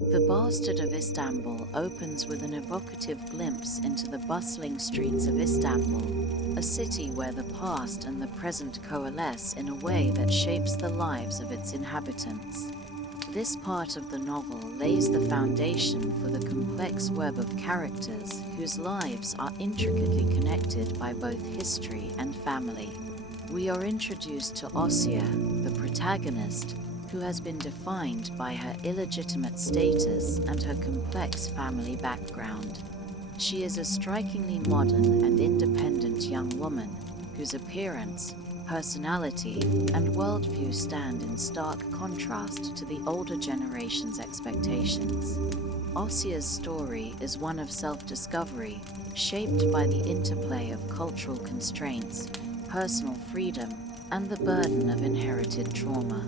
The Bastard of Istanbul opens with an evocative glimpse into the bustling streets of Istanbul, a city where the past and the present coalesce in a way that shapes the lives of its inhabitants. This part of the novel lays the foundation for the complex web of characters whose lives are intricately connected by both history and family. We are introduced to Asya, the protagonist, who has been defined by her illegitimate status and her complex family background. She is a strikingly modern and independent young woman whose appearance, personality, and worldview stand in stark contrast to the older generation's expectations. Asya's story is one of self-discovery, shaped by the interplay of cultural constraints, personal freedom, and the burden of inherited trauma.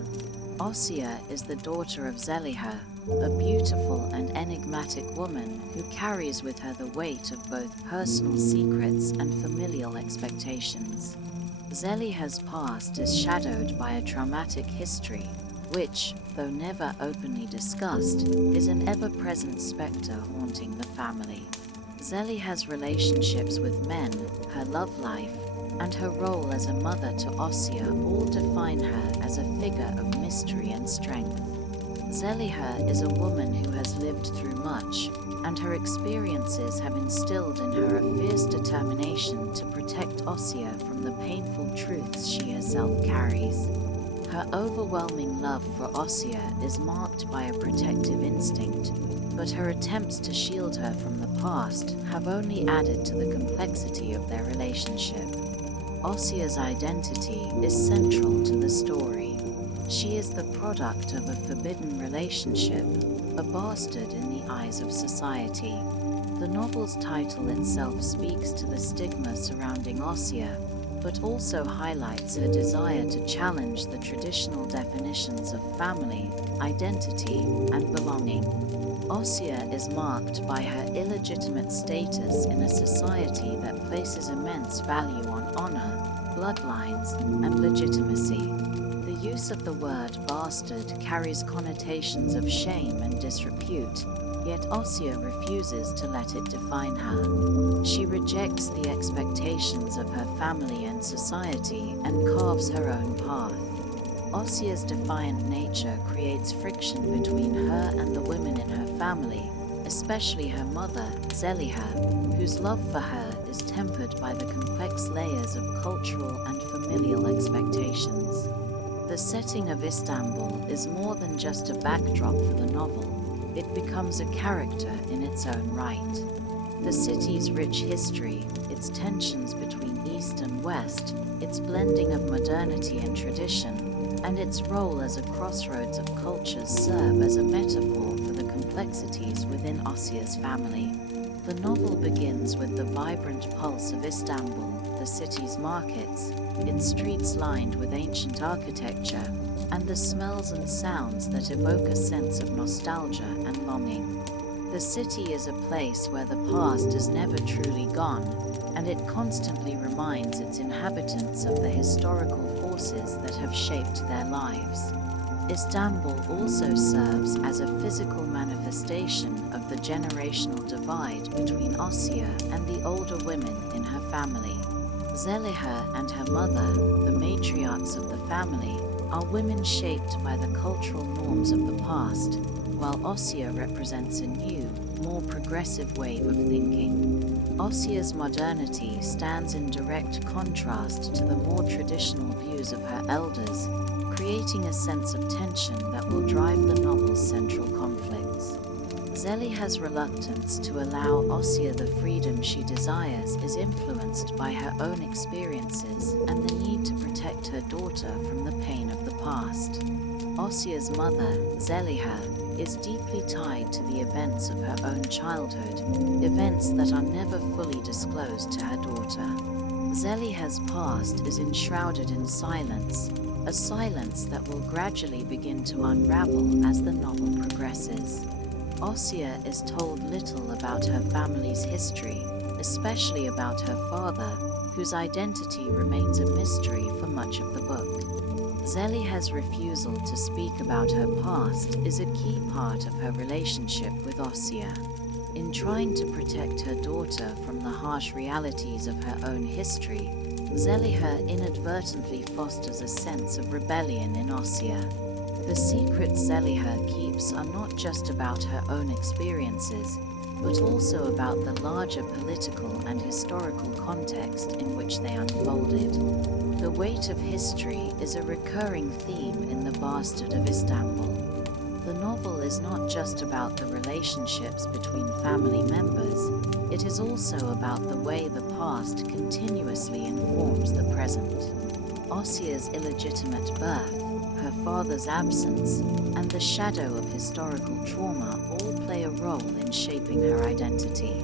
Asya is the daughter of Zeliha, a beautiful and enigmatic woman who carries with her the weight of both personal secrets and familial expectations. Zeliha's past is shadowed by a traumatic history, which, though never openly discussed, is an ever-present specter haunting the family. Zeliha's relationships with men, her love life, and her role as a mother to Asya all define her as a figure of mystery and strength. Zeliha is a woman who has lived through much, and her experiences have instilled in her a fierce determination to protect Asya from the painful truths she herself carries. Her overwhelming love for Asya is marked by a protective instinct, but her attempts to shield her from the past have only added to the complexity of their relationship. Asya's identity is central to the story. She is the product of a forbidden relationship, a bastard in the eyes of society. The novel's title itself speaks to the stigma surrounding Asya, but also highlights her desire to challenge the traditional definitions of family, identity, and belonging. Asya is marked by her illegitimate status in a society that places immense value on honor, bloodlines, and legitimacy. The use of the word bastard carries connotations of shame and disrepute, yet Asya refuses to let it define her. She rejects the expectations of her family and society and carves her own path. Asya's defiant nature creates friction between her and the women in her family, especially her mother, Zeliha, whose love for her is tempered by the complex layers of cultural and familial expectations. The setting of Istanbul is more than just a backdrop for the novel. It becomes a character in its own right. The city's rich history, its tensions between East and West, its blending of modernity and tradition, and its role as a crossroads of cultures serve as a metaphor for the complexities within Asya's family. The novel begins with the vibrant pulse of Istanbul, the city's markets, its streets lined with ancient architecture, and the smells and sounds that evoke a sense of nostalgia and longing. The city is a place where the past is never truly gone, and it constantly reminds its inhabitants of the historical forces that have shaped their lives. Istanbul also serves as a physical manifestation of the generational divide between Asya and the older women in her family. Zeliha and her mother, the matriarchs of the family, are women shaped by the cultural norms of the past, while Asya represents a new, more progressive wave of thinking. Asya's modernity stands in direct contrast to the more traditional views of her elders, creating a sense of tension that will drive the novel's central conflicts. Zeliha's reluctance to allow Asya the freedom she desires is influenced by her own experiences and the need to protect her daughter from the pain of the past. Asya's mother, Zeliha, is deeply tied to the events of her own childhood, events that are never fully disclosed to her daughter. Zeliha's past is enshrouded in silence, a silence that will gradually begin to unravel as the novel progresses. Asya is told little about her family's history, especially about her father, whose identity remains a mystery for much of the book. Zeliha's refusal to speak about her past is a key part of her relationship with Asya. In trying to protect her daughter from the harsh realities of her own history, Zeliha inadvertently fosters a sense of rebellion in Asya. The secrets Zeliha keeps are not just about her own experiences, but also about the larger political and historical context in which they unfolded. The weight of history is a recurring theme in The Bastard of Istanbul. The novel is not just about the relationships between family members, it is also about the way the past continuously informs the present. Asya's illegitimate birth, her father's absence, and the shadow of historical trauma all play a role in shaping her identity.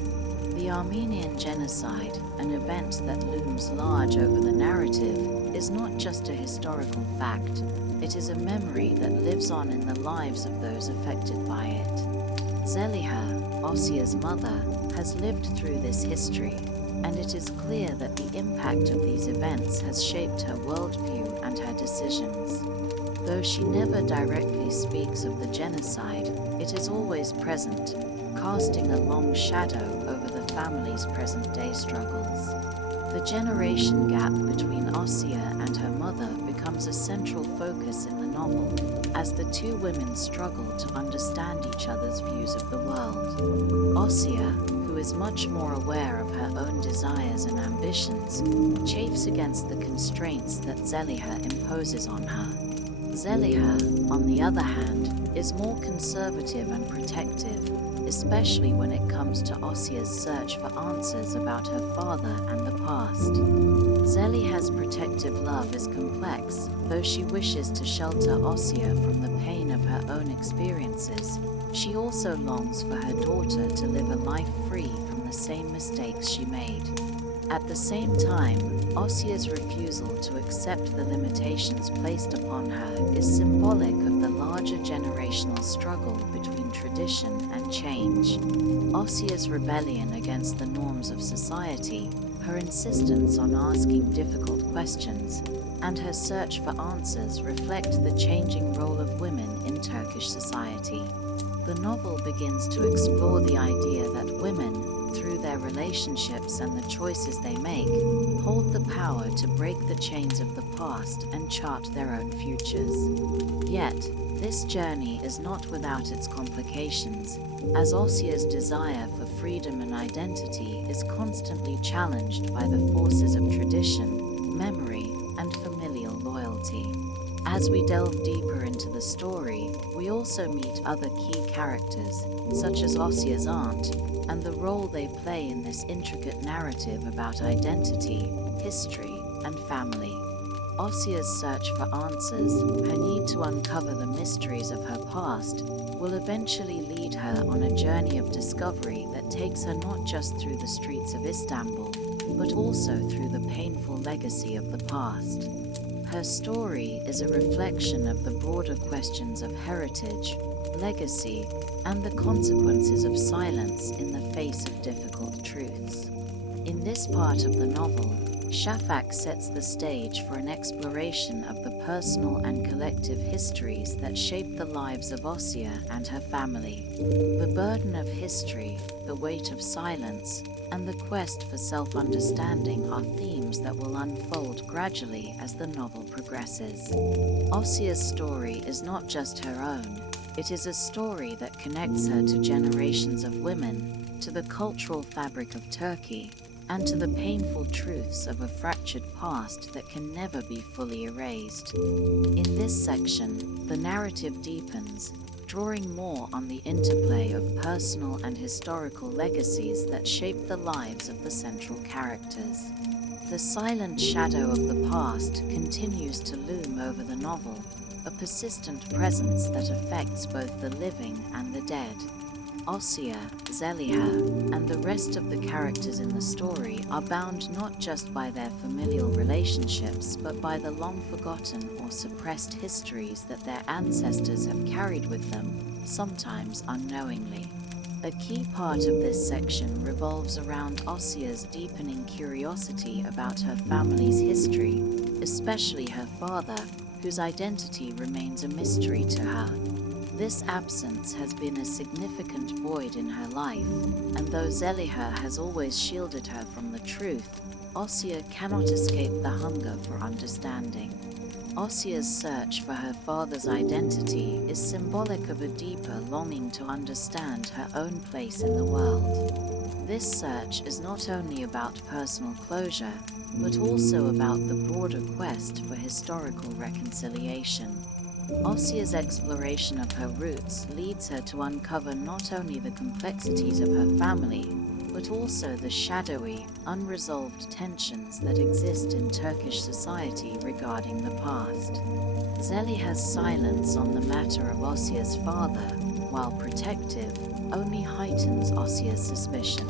The Armenian genocide, an event that looms large over the narrative, is not just a historical fact, it is a memory that lives on in the lives of those affected by it. Zeliha, Asya's mother, has lived through this history, and it is clear that the impact of these events has shaped her worldview and her decisions. Though she never directly speaks of the genocide, it is always present, casting a long shadow over the family's present-day struggles. The generation gap between Asya and her mother becomes a central focus in the novel, as the two women struggle to understand each other's views of the world. Asya, who is much more aware of her own desires and ambitions, chafes against the constraints that Zeliha imposes on her. Zeliha, on the other hand, is more conservative and protective, especially when it comes to Asya's search for answers about her father and the past. Zeliha's protective love is complex, though she wishes to shelter Asya from the pain of her own experiences. She also longs for her daughter to live a life free from the same mistakes she made. At the same time, Asya's refusal to accept the limitations placed upon her is symbolic of the larger generational struggle between tradition and change. Asya's rebellion against the norms of society, her insistence on asking difficult questions, and her search for answers reflect the changing role of women in Turkish society. The novel begins to explore the idea that women, through their relationships and the choices they make, hold the power to break the chains of the past and chart their own futures. Yet, this journey is not without its complications, as Asya's desire for freedom and identity is constantly challenged by the forces of tradition, memory, and familial loyalty. As we delve deeper into the story, we also meet other key characters, such as Asya's aunt, and the role they play in this intricate narrative about identity, history, and family. Asya's search for answers, her need to uncover the mysteries of her past, will eventually lead her on a journey of discovery that takes her not just through the streets of Istanbul, but also through the painful legacy of the past. Her story is a reflection of the broader questions of heritage, legacy, and the consequences of silence in the face of difficult truths. In this part of the novel, Shafak sets the stage for an exploration of the personal and collective histories that shape the lives of Asya and her family. The burden of history, the weight of silence, and the quest for self-understanding are themes that will unfold gradually as the novel progresses. Asya's story is not just her own, it is a story that connects her to generations of women, to the cultural fabric of Turkey, and to the painful truths of a fractured past that can never be fully erased. In this section, the narrative deepens, drawing more on the interplay of personal and historical legacies that shape the lives of the central characters. The silent shadow of the past continues to loom over the novel, a persistent presence that affects both the living and the dead. Asya, Zeliha, and the rest of the characters in the story are bound not just by their familial relationships, but by the long-forgotten or suppressed histories that their ancestors have carried with them, sometimes unknowingly. A key part of this section revolves around Asya's deepening curiosity about her family's history, especially her father, whose identity remains a mystery to her. This absence has been a significant void in her life, and though Zeliha has always shielded her from the truth, Asya cannot escape the hunger for understanding. Asya's search for her father's identity is symbolic of a deeper longing to understand her own place in the world. This search is not only about personal closure, but also about the broader quest for historical reconciliation. Asya's exploration of her roots leads her to uncover not only the complexities of her family, but also the shadowy, unresolved tensions that exist in Turkish society regarding the past. Zeliha's silence on the matter of Asya's father, while protective, only heightens Asya's suspicion.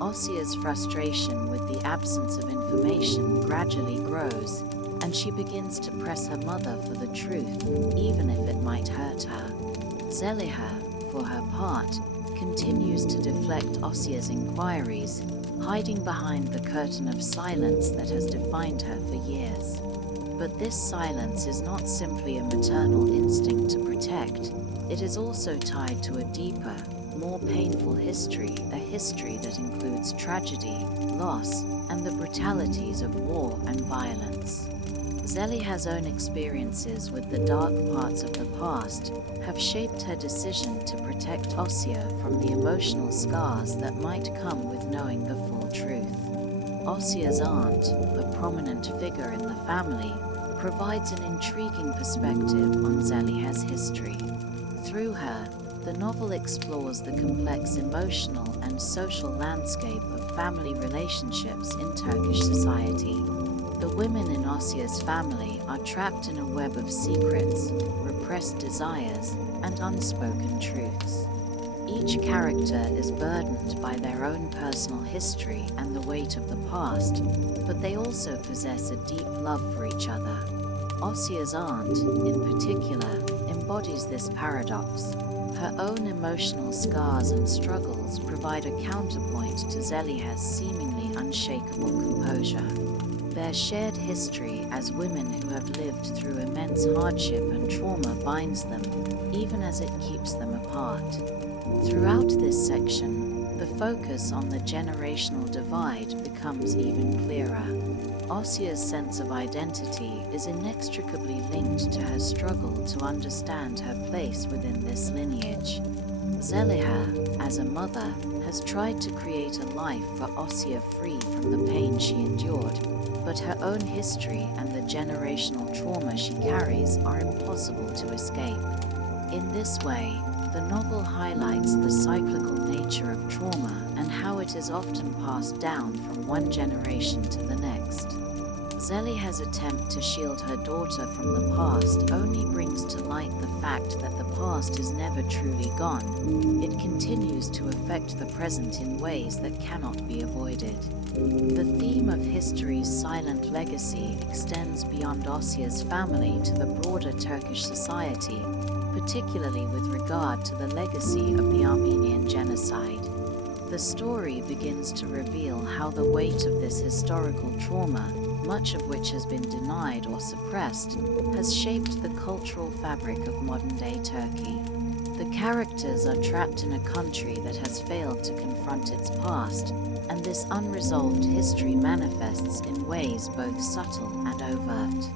Asya's frustration with the absence of information gradually grows, and she begins to press her mother for the truth, even if it might hurt her. Zeliha, for her part, continues to deflect Asya's inquiries, hiding behind the curtain of silence that has defined her for years. But this silence is not simply a maternal instinct to protect, it is also tied to a deeper, more painful history, a history that includes tragedy, loss, and the brutalities of war and violence. Zeliha's own experiences with the dark parts of the past have shaped her decision to protect Asya from the emotional scars that might come with knowing the full truth. Asya's aunt, a prominent figure in the family, provides an intriguing perspective on Zeliha's history. Through her, the novel explores the complex emotional and social landscape of family relationships in Turkish society. The women in Asya's family are trapped in a web of secrets, repressed desires, and unspoken truths. Each character is burdened by their own personal history and the weight of the past, but they also possess a deep love for each other. Asya's aunt, in particular, embodies this paradox. Her own emotional scars and struggles provide a counterpoint to Zeliha's seemingly unshakable composure. Their shared history as women who have lived through immense hardship and trauma binds them, even as it keeps them apart. Throughout this section, the focus on the generational divide becomes even clearer. Asya's sense of identity is inextricably linked to her struggle to understand her place within this lineage. Zeliha, as a mother, has tried to create a life for Asya free from the pain she endured, but her own history and the generational trauma she carries are impossible to escape. In this way, the novel highlights the cyclical nature of trauma and how it is often passed down from one generation to the next. Zeliha's attempt to shield her daughter from the past only brings to light the fact that the past is never truly gone. It continues to affect the present in ways that cannot be avoided. The theme of history's silent legacy extends beyond Asya's family to the broader Turkish society, particularly with regard to the legacy of the Armenian genocide. The story begins to reveal how the weight of this historical trauma, much of which has been denied or suppressed, has shaped the cultural fabric of modern-day Turkey. The characters are trapped in a country that has failed to confront its past, and this unresolved history manifests in ways both subtle and overt.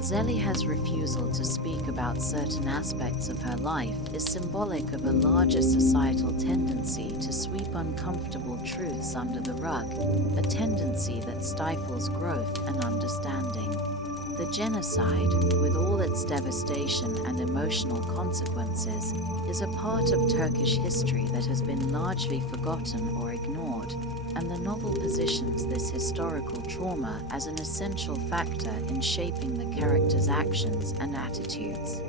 Zeliha's refusal to speak about certain aspects of her life is symbolic of a larger societal tendency to sweep uncomfortable truths under the rug, a tendency that stifles growth and understanding. The genocide, with all its devastation and emotional consequences, is a part of Turkish history that has been largely forgotten or ignored, and the novel positions this historical trauma as an essential factor in shaping the characters' actions and attitudes.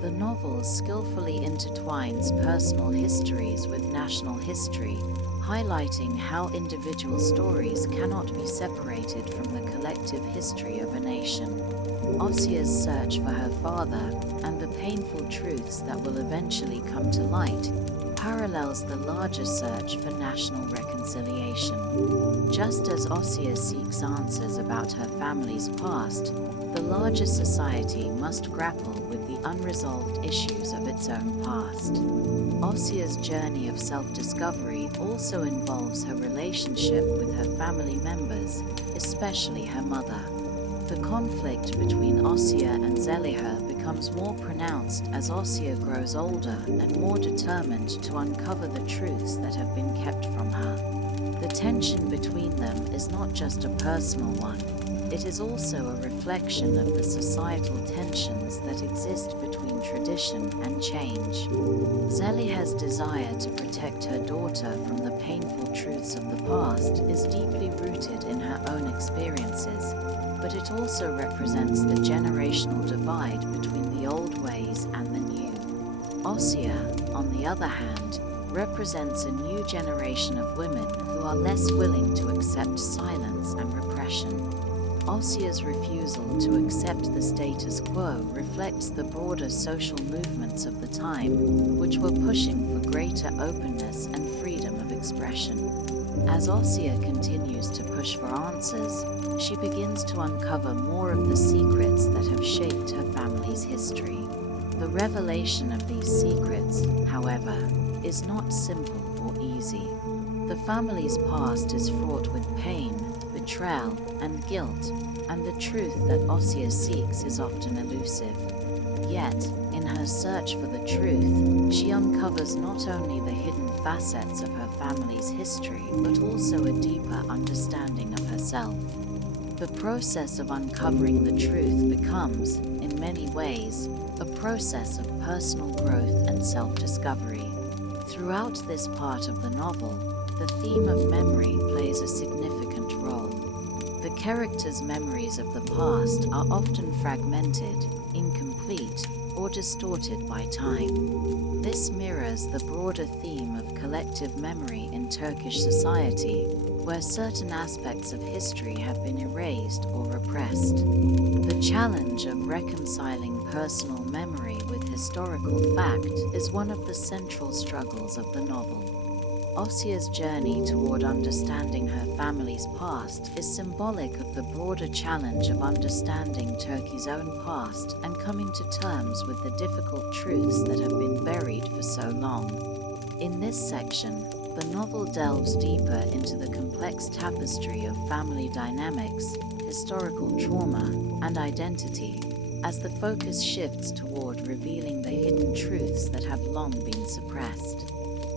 The novel skillfully intertwines personal histories with national history, highlighting how individual stories cannot be separated from the collective history of a nation. Asya's search for her father, and the painful truths that will eventually come to light, parallels the larger search for national reconciliation. Just as Asya seeks answers about her family's past, the larger society must grapple with the unresolved issues of its own past. Asya's journey of self-discovery also involves her relationship with her family members, especially her mother. The conflict between Asya and Zeliha becomes more pronounced as Asya grows older and more determined to uncover the truths that have been kept from her. The tension between them is not just a personal one, it is also a reflection of the societal tensions that exist between tradition and change. Zeliha's desire to protect her daughter from the painful truths of the past is deeply rooted in her own experiences, but it also represents the generational divide between the old ways and the new. Asya, on the other hand, represents a new generation of women who are less willing to accept silence and repression. Asya's refusal to accept the status quo reflects the broader social movements of the time, which were pushing for greater openness and freedom of expression. As Asya continues to push for answers, she begins to uncover more of the secrets that have shaped her family's history. The revelation of these secrets, however, is not simple or easy. The family's past is fraught with pain, betrayal, and guilt, and the truth that Asya seeks is often elusive. Yet, in her search for the truth, she uncovers not only the hidden facets of her family's history, but also a deeper understanding of herself. The process of uncovering the truth becomes, in many ways, a process of personal growth and self-discovery. Throughout this part of the novel, the theme of memory plays a significant role. The characters' memories of the past are often fragmented, incomplete, or distorted by time. This mirrors the broader theme of collective memory in Turkish society, where certain aspects of history have been erased or repressed. The challenge of reconciling personal memory with historical fact is one of the central struggles of the novel. Asya's journey toward understanding her family's past is symbolic of the broader challenge of understanding Turkey's own past and coming to terms with the difficult truths that have been buried for so long. In this section, the novel delves deeper into the complex tapestry of family dynamics, historical trauma, and identity, as the focus shifts toward revealing the hidden truths that have long been suppressed.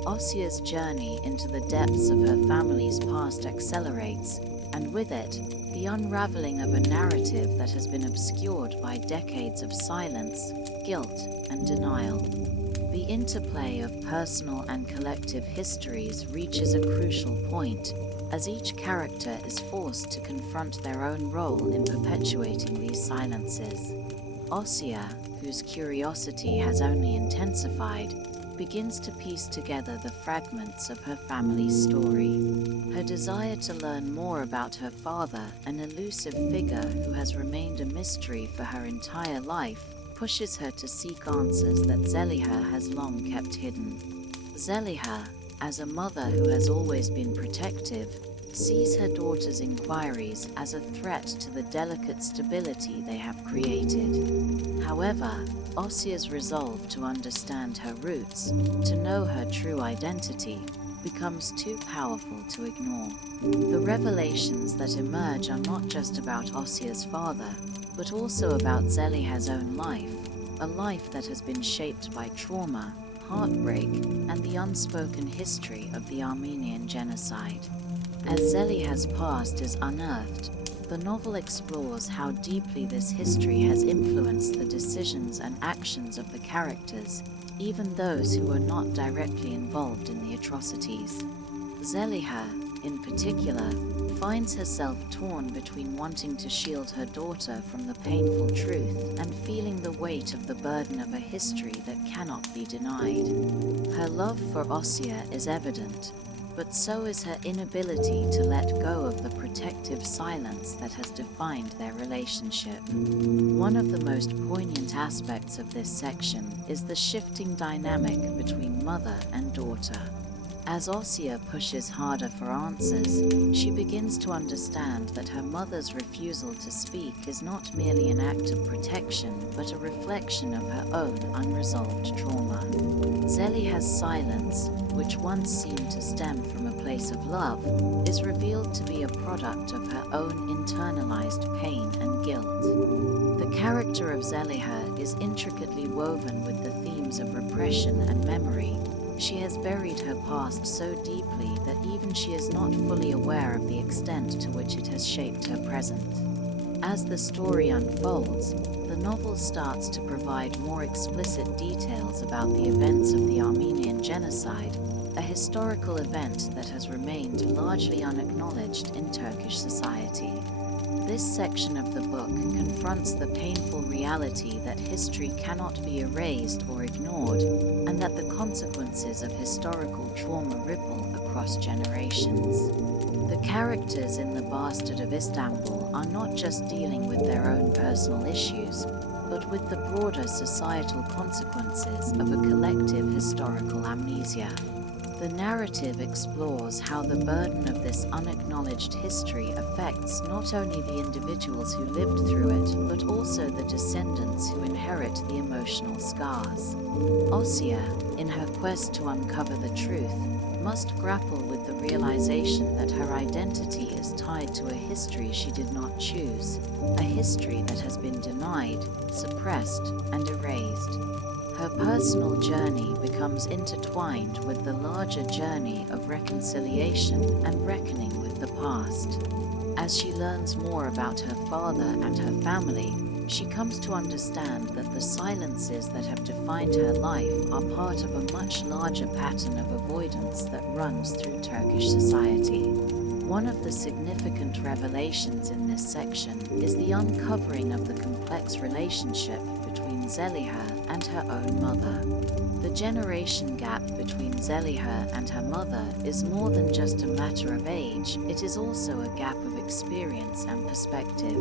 Asya's journey into the depths of her family's past accelerates, and with it, the unraveling of a narrative that has been obscured by decades of silence, guilt, and denial. The interplay of personal and collective histories reaches a crucial point, as each character is forced to confront their own role in perpetuating these silences. Asya, whose curiosity has only intensified, begins to piece together the fragments of her family's story. Her desire to learn more about her father, an elusive figure who has remained a mystery for her entire life, pushes her to seek answers that Zeliha has long kept hidden. Zeliha, as a mother who has always been protective, sees her daughter's inquiries as a threat to the delicate stability they have created. However, Asya's resolve to understand her roots, to know her true identity, becomes too powerful to ignore. The revelations that emerge are not just about Asya's father, but also about Zeliha's own life, a life that has been shaped by trauma, heartbreak, and the unspoken history of the Armenian genocide. As Zeliha's past is unearthed, the novel explores how deeply this history has influenced the decisions and actions of the characters, even those who were not directly involved in the atrocities. Zeliha, in particular, finds herself torn between wanting to shield her daughter from the painful truth and feeling the weight of the burden of a history that cannot be denied. Her love for Asya is evident, but so is her inability to let go of the protective silence that has defined their relationship. One of the most poignant aspects of this section is the shifting dynamic between mother and daughter. As Asya pushes harder for answers, she begins to understand that her mother's refusal to speak is not merely an act of protection, but a reflection of her own unresolved trauma. Zeliha's silence, which once seemed to stem from a place of love, is revealed to be a product of her own internalized pain and guilt. The character of Zeliha is intricately woven with the themes of repression and memory. She has buried her past so deeply that even she is not fully aware of the extent to which it has shaped her present. As the story unfolds, the novel starts to provide more explicit details about the events of the Armenian genocide, a historical event that has remained largely unacknowledged in Turkish society. This section of the book confronts the painful reality that history cannot be erased or ignored, and that the consequences of historical trauma ripple across generations. The characters in The Bastard of Istanbul are not just dealing with their own personal issues, but with the broader societal consequences of a collective historical amnesia. The narrative explores how the burden of this unacknowledged history affects not only the individuals who lived through it, but also the descendants who inherit the emotional scars. Asya, in her quest to uncover the truth, must grapple with the realization that her identity is tied to a history she did not choose, a history that has been denied, suppressed, and erased. Her personal journey becomes intertwined with the larger journey of reconciliation and reckoning with the past. As she learns more about her father and her family, she comes to understand that the silences that have defined her life are part of a much larger pattern of avoidance that runs through Turkish society. One of the significant revelations in this section is the uncovering of the complex relationship between Zeliha and her own mother. The generation gap between Zeliha and her mother is more than just a matter of age, it is also a gap of experience and perspective.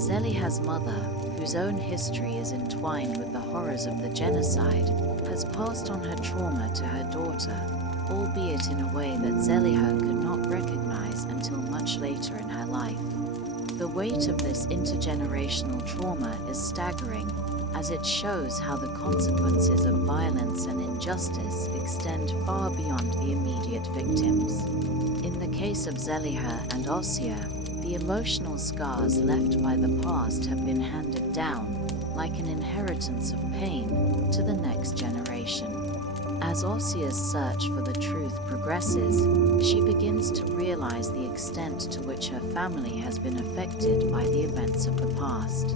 Zeliha's mother, whose own history is entwined with the horrors of the genocide, has passed on her trauma to her daughter, albeit in a way that Zeliha could not recognize until much later in her life. The weight of this intergenerational trauma is staggering, as it shows how the consequences of violence and injustice extend far beyond the immediate victims. In the case of Zeliha and Asya, the emotional scars left by the past have been handed down, like an inheritance of pain, to the next generation. As Asya's search for the truth progresses, she begins to realize the extent to which her family has been affected by the events of the past.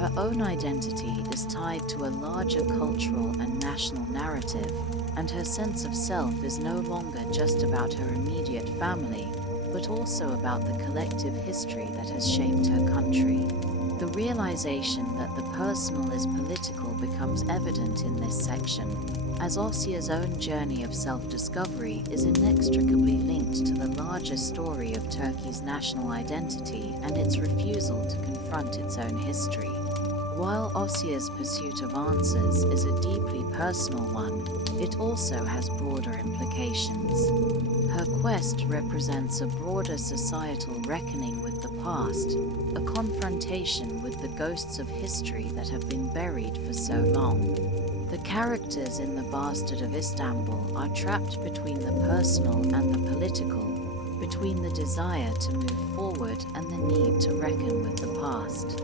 Her own identity is tied to a larger cultural and national narrative, and her sense of self is no longer just about her immediate family, but also about the collective history that has shaped her country. The realization that the personal is political becomes evident in this section, as Asya's own journey of self-discovery is inextricably linked to the larger story of Turkey's national identity and its refusal to confront its own history. While Asya's pursuit of answers is a deeply personal one, it also has broader implications. Her quest represents a broader societal reckoning with the past, a confrontation with the ghosts of history that have been buried for so long. The characters in The Bastard of Istanbul are trapped between the personal and the political, between the desire to move forward and the need to reckon with the past.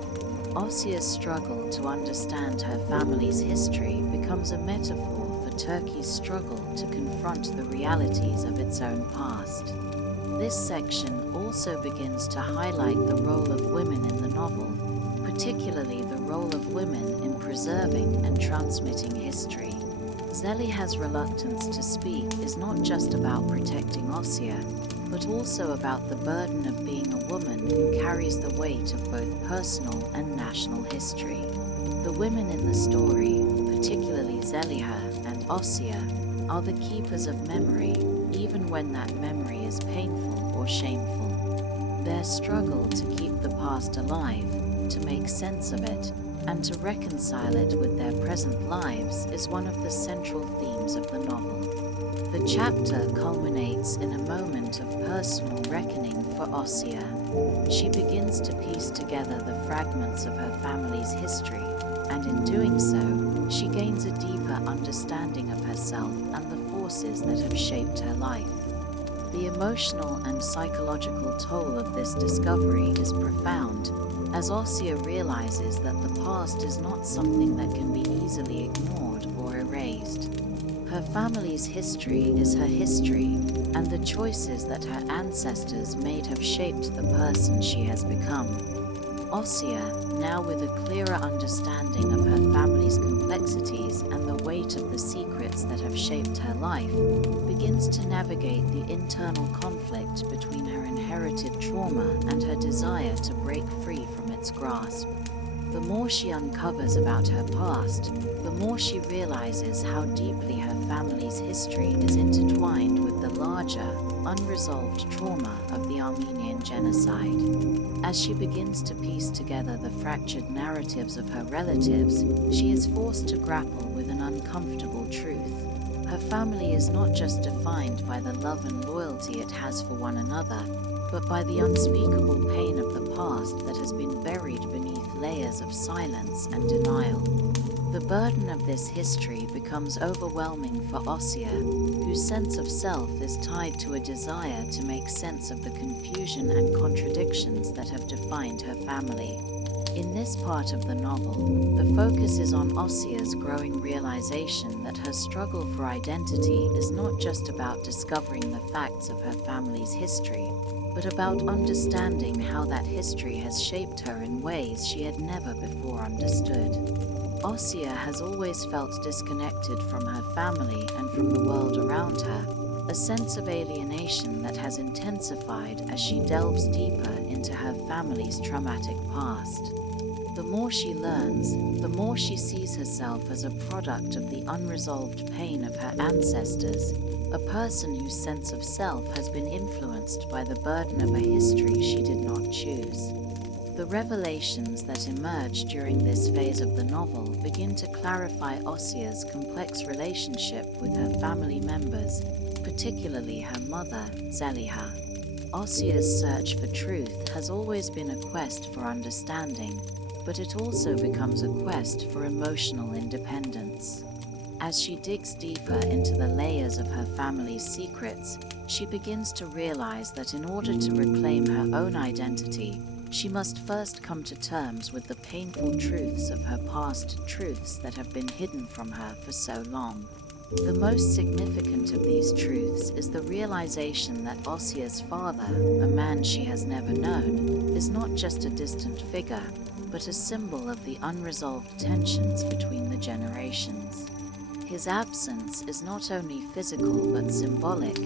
Asya's struggle to understand her family's history becomes a metaphor for Turkey's struggle to confront the realities of its own past. This section also begins to highlight the role of women in the novel, particularly the role of women in preserving and transmitting history. Zeliha's reluctance to speak is not just about protecting Asya, but also about the burden of being a woman who carries the weight of both personal and national history. The women in the story, particularly Zeliha and Asya, are the keepers of memory, even when that memory is painful or shameful. Their struggle to keep the past alive, to make sense of it, and to reconcile it with their present lives is one of the central themes of the novel. The chapter culminates in a moment of personal reckoning for Asya. She begins to piece together the fragments of her family's history, and in doing so, she gains a deeper understanding of herself and the forces that have shaped her life. The emotional and psychological toll of this discovery is profound, as Asya realizes that the past is not something that can be easily ignored or erased. Her family's history is her history, and the choices that her ancestors made have shaped the person she has become. Asya, now with a clearer understanding of her family's complexities and the weight of the secrets that have shaped her life, begins to navigate the internal conflict between her inherited trauma and her desire to break free from its grasp. The more she uncovers about her past, the more she realizes how deeply her family's history is intertwined with the larger, unresolved trauma of the Armenian genocide. As she begins to piece together the fractured narratives of her relatives, she is forced to grapple with an uncomfortable truth. Her family is not just defined by the love and loyalty it has for one another, but by the unspeakable pain of the past that has been buried beneath layers of silence and denial. The burden of this history becomes overwhelming for Asya, whose sense of self is tied to a desire to make sense of the confusion and contradictions that have defined her family. In this part of the novel, the focus is on Asya's growing realization that her struggle for identity is not just about discovering the facts of her family's history, but about understanding how that history has shaped her in ways she had never before understood. Asya has always felt disconnected from her family and from the world around her, a sense of alienation that has intensified as she delves deeper into her family's traumatic past. The more she learns, the more she sees herself as a product of the unresolved pain of her ancestors, a person whose sense of self has been influenced by the burden of a history she did not choose. The revelations that emerge during this phase of the novel begin to clarify Asya's complex relationship with her family members, particularly her mother, Zeliha. Asya's search for truth has always been a quest for understanding, but it also becomes a quest for emotional independence. As she digs deeper into the layers of her family's secrets, she begins to realize that in order to reclaim her own identity, she must first come to terms with the painful truths of her past, truths that have been hidden from her for so long. The most significant of these truths is the realization that Asya's father, a man she has never known, is not just a distant figure, but a symbol of the unresolved tensions between the generations. His absence is not only physical but symbolic,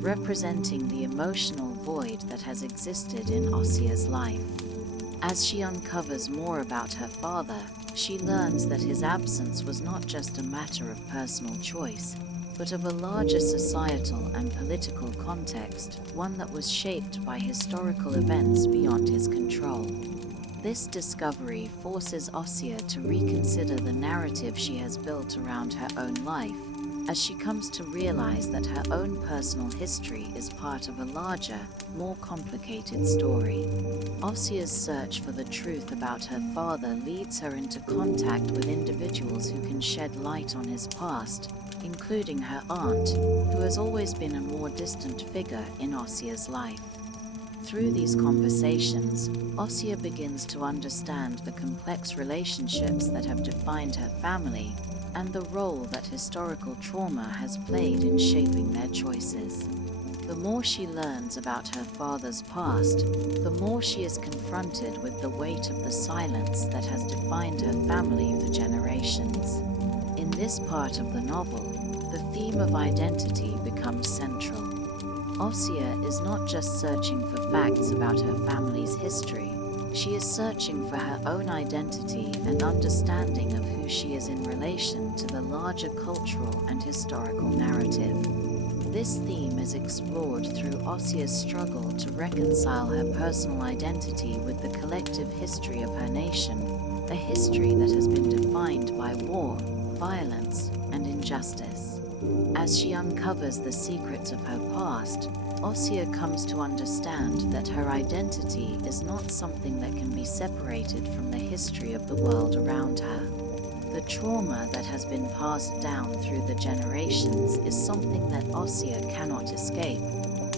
representing the emotional void that has existed in Asya's life. As she uncovers more about her father, she learns that his absence was not just a matter of personal choice, but of a larger societal and political context, one that was shaped by historical events beyond his control. This discovery forces Asya to reconsider the narrative she has built around her own life, as she comes to realize that her own personal history is part of a larger, more complicated story. Asya's search for the truth about her father leads her into contact with individuals who can shed light on his past, including her aunt, who has always been a more distant figure in Asya's life. Through these conversations, Asya begins to understand the complex relationships that have defined her family and the role that historical trauma has played in shaping their choices. The more she learns about her father's past, the more she is confronted with the weight of the silence that has defined her family for generations. In this part of the novel, the theme of identity becomes central. Asya is not just searching for facts about her family's history, She is searching for her own identity and understanding of who she is in relation to the larger cultural and historical narrative. This theme is explored through Asya's struggle to reconcile her personal identity with the collective history of her nation, a history that has been defined by war, violence, and injustice. As she uncovers the secrets of her past, Asya comes to understand that her identity is not something that can be separated from the history of the world around her. The trauma that has been passed down through the generations is something that Asya cannot escape,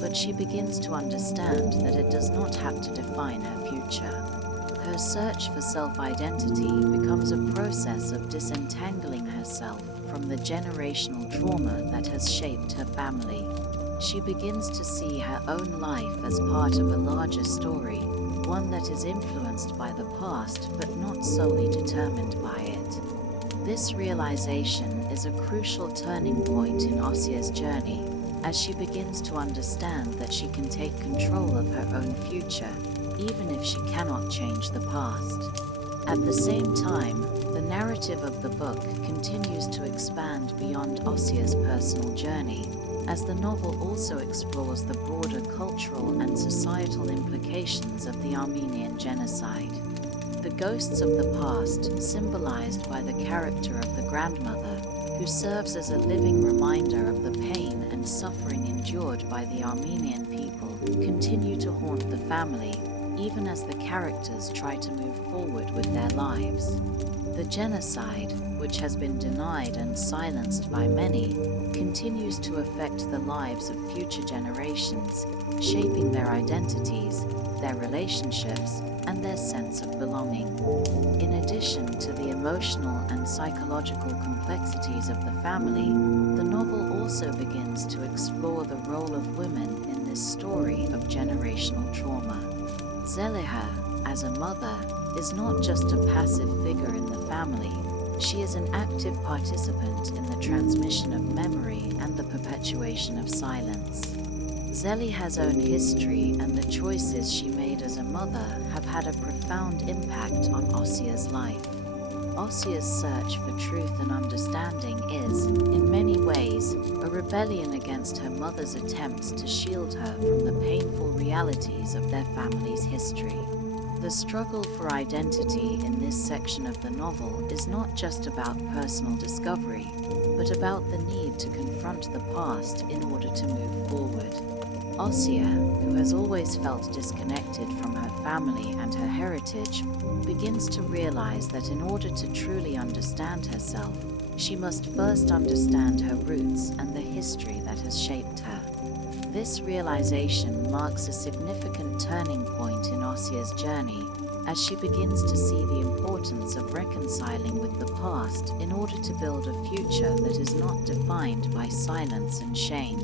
but she begins to understand that it does not have to define her future. Her search for self-identity becomes a process of disentangling herself from the generational trauma that has shaped her family. She begins to see her own life as part of a larger story, one that is influenced by the past but not solely determined by it. This realization is a crucial turning point in Asya's journey, as she begins to understand that she can take control of her own future, even if she cannot change the past. At the same time, the narrative of the book continues to expand beyond Asya's personal journey, as the novel also explores the broader cultural and societal implications of the Armenian genocide. The ghosts of the past, symbolized by the character of the grandmother, who serves as a living reminder of the pain and suffering endured by the Armenian people, continue to haunt the family, even as the characters try to move forward with their lives. The genocide, which has been denied and silenced by many, continues to affect the lives of future generations, shaping their identities, their relationships, and their sense of belonging. In addition to the emotional and psychological complexities of the family, the novel also begins to explore the role of women in this story of generational trauma. Zeliha, as a mother, is not just a passive figure in the family. She is an active participant in the transmission of memory and the perpetuation of silence. Zeliha's own history and the choices she made as a mother have had a profound impact on Asya's life. Asya's search for truth and understanding is, in many ways, a rebellion against her mother's attempts to shield her from the painful realities of their family's history. The struggle for identity in this section of the novel is not just about personal discovery, but about the need to confront the past in order to move forward. Asya, who has always felt disconnected from her family and her heritage, begins to realize that in order to truly understand herself, she must first understand her roots and the history that has shaped her. This realization marks a significant turning point in Asya's journey, as she begins to see the importance of reconciling with the past in order to build a future that is not defined by silence and shame.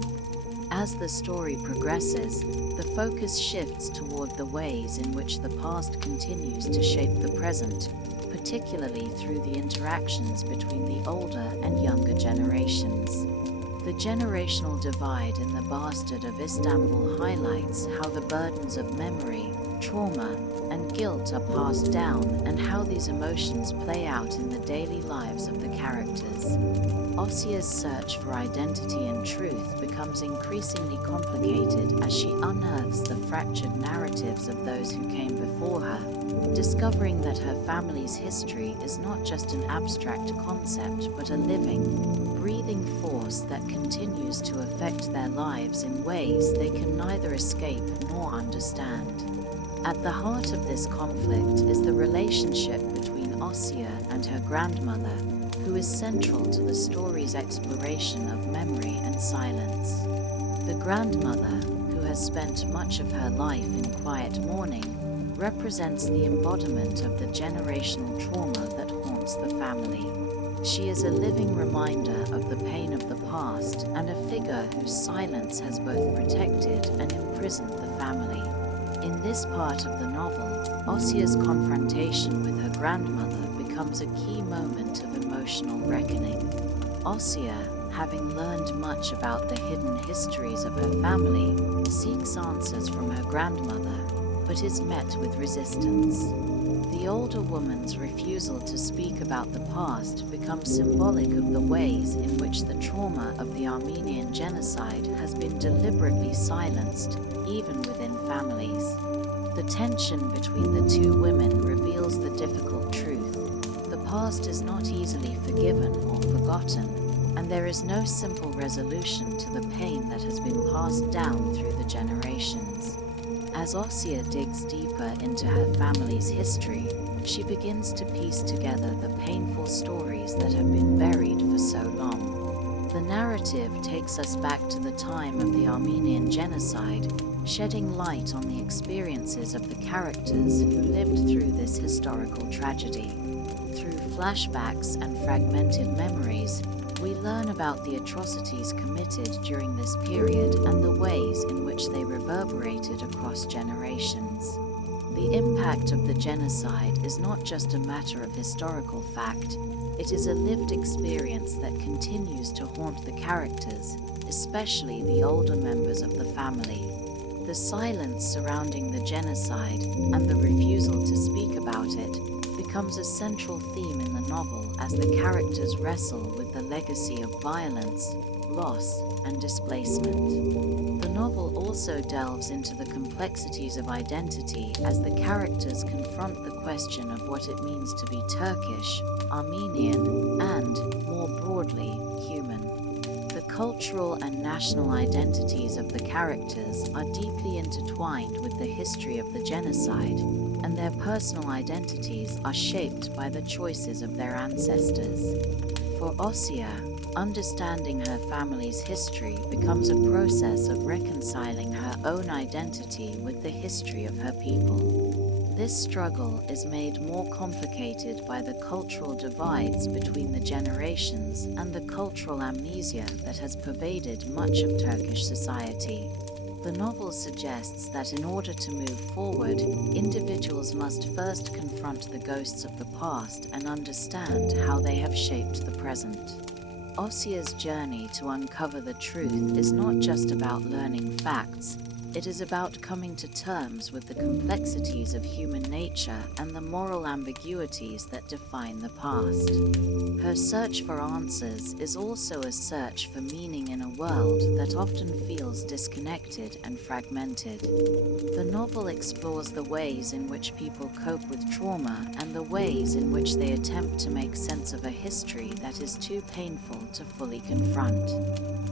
As the story progresses, the focus shifts toward the ways in which the past continues to shape the present, particularly through the interactions between the older and younger generations. The generational divide in the Bastard of Istanbul highlights how the burdens of memory, trauma, and guilt are passed down and how these emotions play out in the daily lives of the characters. Asya's search for identity and truth becomes increasingly complicated as she unearths the fractured narratives of those who came before her, discovering that her family's history is not just an abstract concept but a living, breathing force that continues to affect their lives in ways they can neither escape nor understand. At the heart of this conflict is the relationship between Asya and her grandmother, who is central to the story's exploration of memory and silence. The grandmother, who has spent much of her life in quiet mourning, represents the embodiment of the generational trauma that haunts the family. She is a living reminder of the pain of the past and a figure whose silence has both protected and imprisoned the family. In this part of the novel, Asya's confrontation with her grandmother becomes a key moment of emotional reckoning. Asya, having learned much about the hidden histories of her family, seeks answers from her grandmother, but is met with resistance. The older woman's refusal to speak about the past becomes symbolic of the ways in which the trauma of the Armenian genocide has been deliberately silenced, even within families. The tension between the two women reveals the difficult truth. The past is not easily forgiven or forgotten, and there is no simple resolution to the pain that has been passed down through the generations. As Asya digs deeper into her family's history, she begins to piece together the painful stories that have been buried for so long. The narrative takes us back to the time of the Armenian genocide, shedding light on the experiences of the characters who lived through this historical tragedy. Through flashbacks and fragmented memories, we learn about the atrocities committed during this period and the ways in which they reverberated across generations. The impact of the genocide is not just a matter of historical fact, it is a lived experience that continues to haunt the characters, especially the older members of the family. The silence surrounding the genocide and the refusal to speak about it becomes a central theme in the novel as the characters wrestle with the legacy of violence, loss, and displacement. The novel also delves into the complexities of identity as the characters confront the question of what it means to be Turkish, Armenian, and, more broadly, human. The cultural and national identities of the characters are deeply intertwined with the history of the genocide, and their personal identities are shaped by the choices of their ancestors. For Asya, understanding her family's history becomes a process of reconciling her own identity with the history of her people. This struggle is made more complicated by the cultural divides between the generations and the cultural amnesia that has pervaded much of Turkish society. The novel suggests that in order to move forward, individuals must first confront the ghosts of the past and understand how they have shaped the present. Asya's journey to uncover the truth is not just about learning facts, it is about coming to terms with the complexities of human nature and the moral ambiguities that define the past. Her search for answers is also a search for meaning in a world that often feels disconnected and fragmented. The novel explores the ways in which people cope with trauma and the ways in which they attempt to make sense of a history that is too painful to fully confront.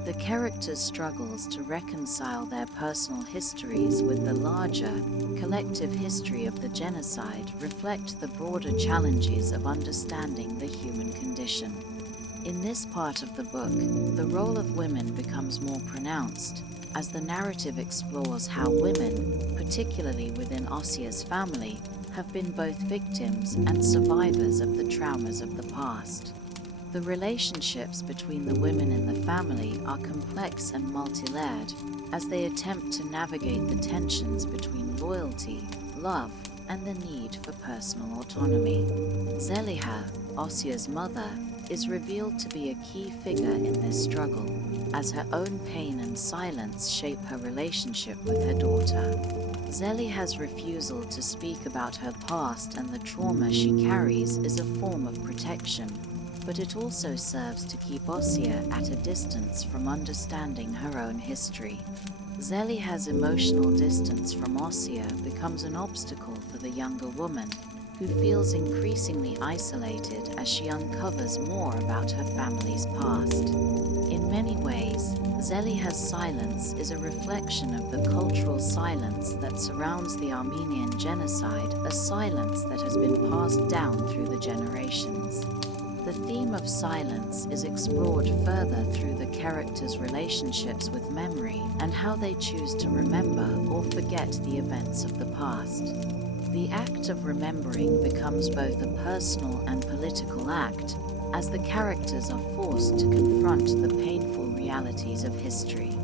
The characters' struggles to reconcile their personal histories with the larger, collective history of the genocide reflect the broader challenges of understanding the human condition. In this part of the book, the role of women becomes more pronounced, as the narrative explores how women, particularly within Asya's family, have been both victims and survivors of the traumas of the past. The relationships between the women in the family are complex and multi-layered as they attempt to navigate the tensions between loyalty, love, and the need for personal autonomy. Zeliha, Asya's mother, is revealed to be a key figure in this struggle, as her own pain and silence shape her relationship with her daughter. Zeliha's refusal to speak about her past and the trauma she carries is a form of protection, but it also serves to keep Asya at a distance from understanding her own history. Zeliha's emotional distance from Asya becomes an obstacle for the younger woman, who feels increasingly isolated as she uncovers more about her family's past. In many ways, Zeliha's silence is a reflection of the cultural silence that surrounds the Armenian genocide, a silence that has been passed down through the generations. The theme of silence is explored further through the characters' relationships with memory and how they choose to remember or forget the events of the past. The act of remembering becomes both a personal and political act, as the characters are forced to confront the painful realities of history.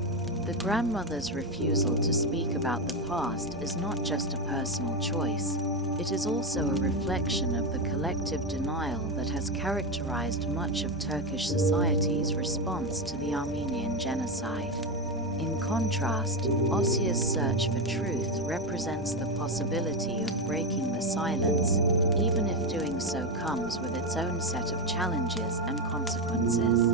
The grandmother's refusal to speak about the past is not just a personal choice. It is also a reflection of the collective denial that has characterized much of Turkish society's response to the Armenian genocide. In contrast, Asya's search for truth represents the possibility of breaking the silence, even if doing so comes with its own set of challenges and consequences.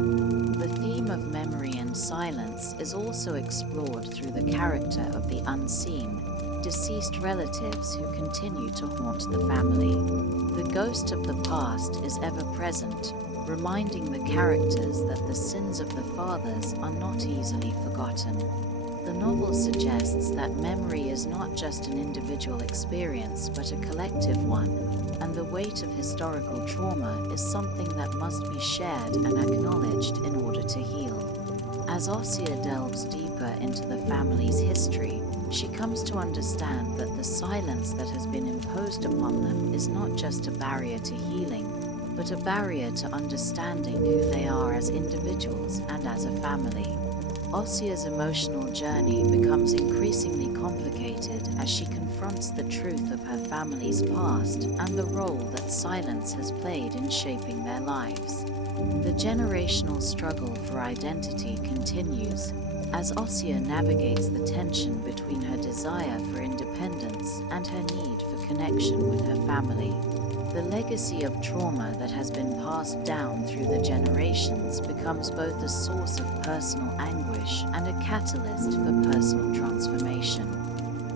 The theme of memory and silence is also explored through the character of the unseen, deceased relatives who continue to haunt the family. The ghost of the past is ever present, reminding the characters that the sins of the fathers are not easily forgotten. The novel suggests that memory is not just an individual experience but a collective one, and the weight of historical trauma is something that must be shared and acknowledged in order to heal. As Asya delves deeper into the family's history, she comes to understand that the silence that has been imposed upon them is not just a barrier to healing, but a barrier to understanding who they are as individuals and as a family. Asya's emotional journey becomes increasingly complicated as she confronts the truth of her family's past and the role that silence has played in shaping their lives. The generational struggle for identity continues, as Asya navigates the tension between her desire for independence and her need for connection with her family. The legacy of trauma that has been passed down through the generations becomes both a source of personal anguish and a catalyst for personal transformation.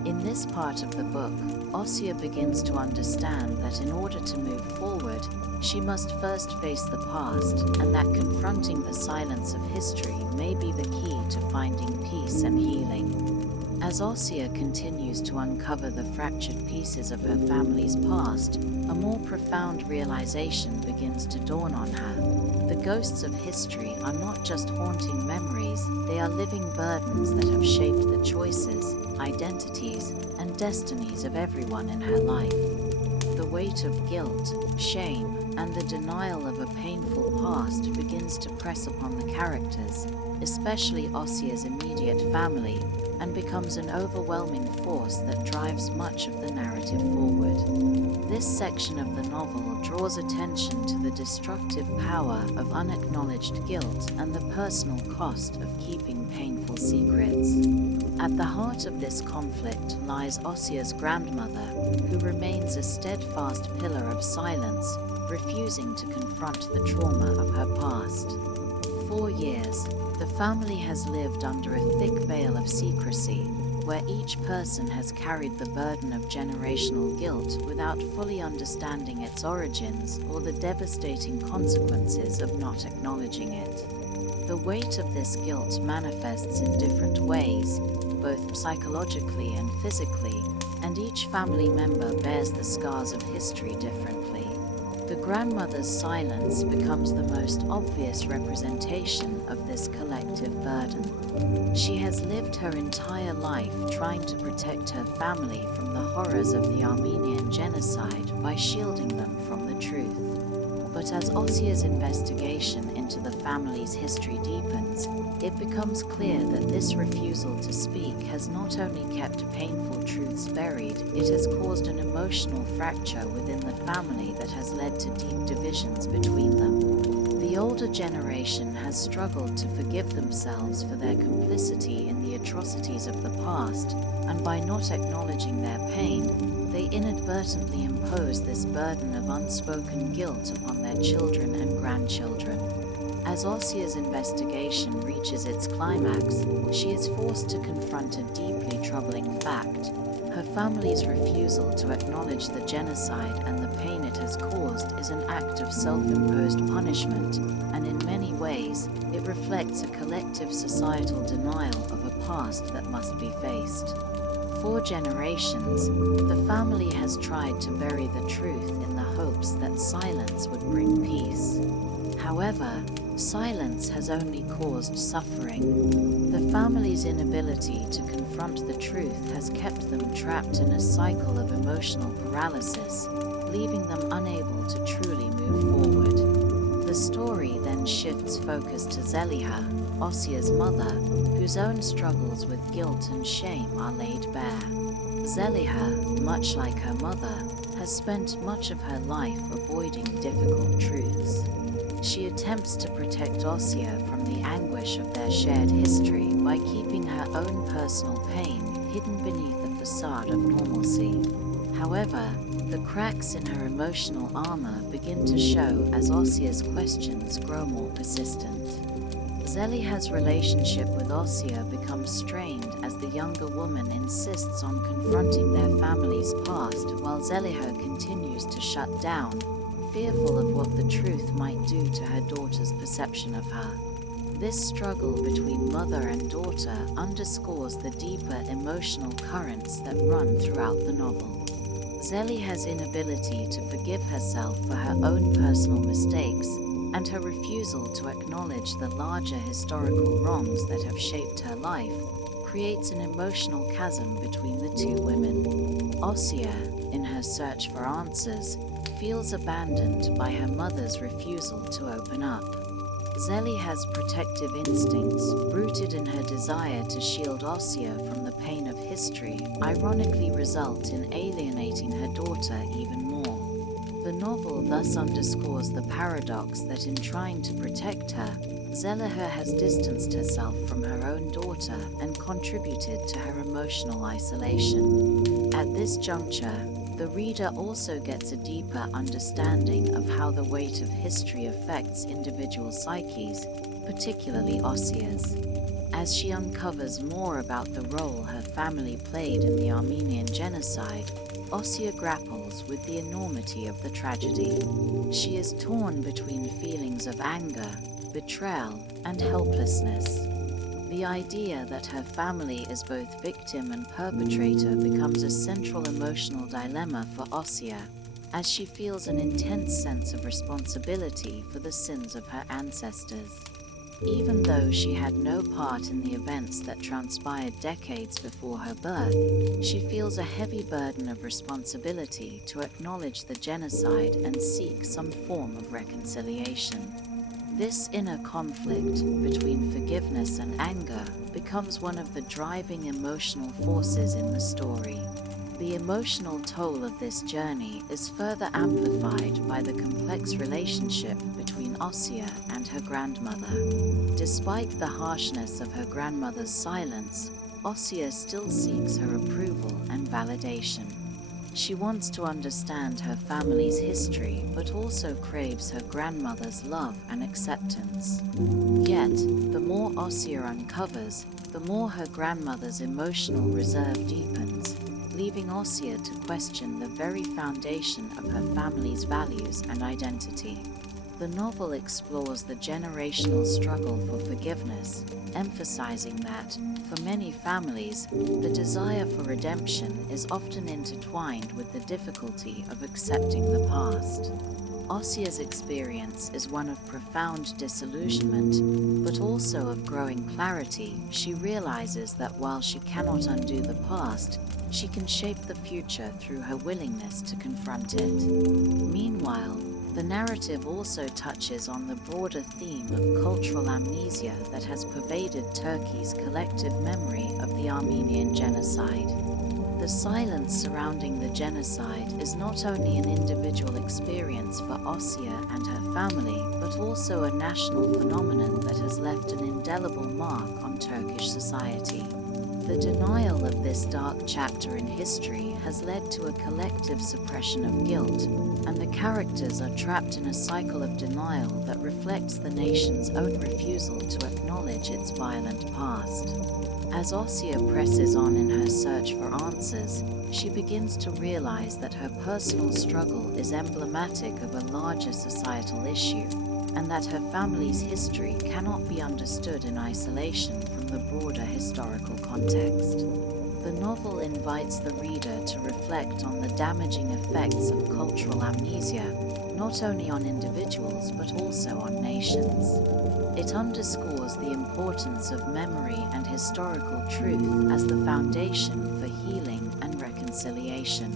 In this part of the book, Asya begins to understand that in order to move forward, she must first face the past, and that confronting the silence of history may be the key to finding peace and healing. As Asya continues to uncover the fractured pieces of her family's past, a more profound realization begins to dawn on her. The ghosts of history are not just haunting memories, they are living burdens that have shaped the choices, identities, and destinies of everyone in her life. The weight of guilt, shame, and the denial of a painful past begins to press upon the characters, especially Asya's immediate family, and becomes an overwhelming force that drives much of the narrative forward. This section of the novel draws attention to the destructive power of unacknowledged guilt and the personal cost of keeping painful secrets. At the heart of this conflict lies Asya's grandmother, who remains a steadfast pillar of silence, refusing to confront the trauma of her past. For years, the family has lived under a thick veil of secrecy, where each person has carried the burden of generational guilt without fully understanding its origins or the devastating consequences of not acknowledging it. The weight of this guilt manifests in different ways, both psychologically and physically, and each family member bears the scars of history differently. The grandmother's silence becomes the most obvious representation of this collective burden. She has lived her entire life trying to protect her family from the horrors of the Armenian genocide by shielding them from the truth. But as Asya's investigation into the family's history deepens, it becomes clear that this refusal to speak has not only kept painful truths buried, it has caused an emotional fracture within the family that has led to deep divisions between them. The older generation has struggled to forgive themselves for their complicity in the atrocities of the past, and by not acknowledging their pain, they inadvertently impose this burden of unspoken guilt upon their children and grandchildren. As Asya's investigation reaches its climax, she is forced to confront a deeply troubling fact. Her family's refusal to acknowledge the genocide and the pain it has caused is an act of self-imposed punishment, and in many ways, it reflects a collective societal denial of a past that must be faced. For generations, the family has tried to bury the truth in the hopes that silence would bring peace. However, silence has only caused suffering. The family's inability to confront the truth has kept them trapped in a cycle of emotional paralysis, leaving them unable to truly move forward. The story then shifts focus to Zeliha, Asya's mother, whose own struggles with guilt and shame are laid bare. Zeliha, much like her mother, has spent much of her life avoiding difficult truths. She attempts to protect Asya from the anguish of their shared history by keeping her own personal pain hidden beneath a facade of normalcy. However, the cracks in her emotional armor begin to show as Asya's questions grow more persistent. Zeliha's relationship with Asya becomes strained as the younger woman insists on confronting their family's past while Zeliha continues to shut down, fearful of what the truth might do to her daughter's perception of her. This struggle between mother and daughter underscores the deeper emotional currents that run throughout the novel. Zeliha's inability to forgive herself for her own personal mistakes and her refusal to acknowledge the larger historical wrongs that have shaped her life creates an emotional chasm between the two women. Asya, in her search for answers, feels abandoned by her mother's refusal to open up. Zeliha's protective instincts, rooted in her desire to shield Asya from the pain of history, ironically result in alienating her daughter even more. The novel thus underscores the paradox that in trying to protect her, Zeliha has distanced herself from her own daughter and contributed to her emotional isolation. At this juncture, the reader also gets a deeper understanding of how the weight of history affects individual psyches, particularly Asya's. As she uncovers more about the role her family played in the Armenian genocide, Asya grapples with the enormity of the tragedy. She is torn between feelings of anger, betrayal, and helplessness. The idea that her family is both victim and perpetrator becomes a central emotional dilemma for Asya, as she feels an intense sense of responsibility for the sins of her ancestors. Even though she had no part in the events that transpired decades before her birth, she feels a heavy burden of responsibility to acknowledge the genocide and seek some form of reconciliation. This inner conflict between forgiveness and anger becomes one of the driving emotional forces in the story. The emotional toll of this journey is further amplified by the complex relationship between Asya and her grandmother. Despite the harshness of her grandmother's silence, Asya still seeks her approval and validation. She wants to understand her family's history, but also craves her grandmother's love and acceptance. Yet, the more Asya uncovers, the more her grandmother's emotional reserve deepens, leaving Asya to question the very foundation of her family's values and identity. The novel explores the generational struggle for forgiveness, emphasizing that, for many families, the desire for redemption is often intertwined with the difficulty of accepting the past. Asya's experience is one of profound disillusionment, but also of growing clarity. She realizes that while she cannot undo the past, she can shape the future through her willingness to confront it. Meanwhile, the narrative also touches on the broader theme of cultural amnesia that has pervaded Turkey's collective memory of the Armenian genocide. The silence surrounding the genocide is not only an individual experience for Asya and her family, but also a national phenomenon that has left an indelible mark on Turkish society. The denial of this dark chapter in history has led to a collective suppression of guilt, and the characters are trapped in a cycle of denial that reflects the nation's own refusal to acknowledge its violent past. As Asya presses on in her search for answers, she begins to realize that her personal struggle is emblematic of a larger societal issue, and that her family's history cannot be understood in isolation from the broader historical context. The novel invites the reader to reflect on the damaging effects of cultural amnesia, not only on individuals but also on nations. It underscores the importance of memory and historical truth as the foundation for healing and reconciliation.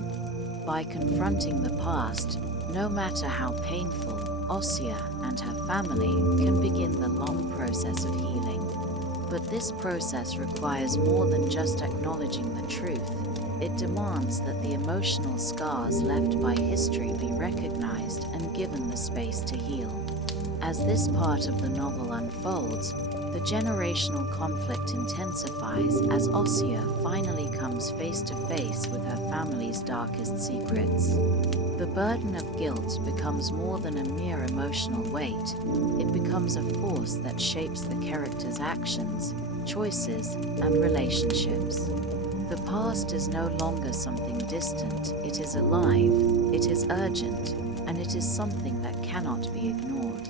By confronting the past, no matter how painful, Asya and her family can begin the long process of healing. But this process requires more than just acknowledging the truth. It demands that the emotional scars left by history be recognized and given the space to heal. As this part of the novel unfolds, the generational conflict intensifies as Asya finally comes face to face with her family's darkest secrets. The burden of guilt becomes more than a mere emotional weight. It becomes a force that shapes the character's actions, choices, and relationships. The past is no longer something distant. It is alive, it is urgent, and it is something that cannot be ignored.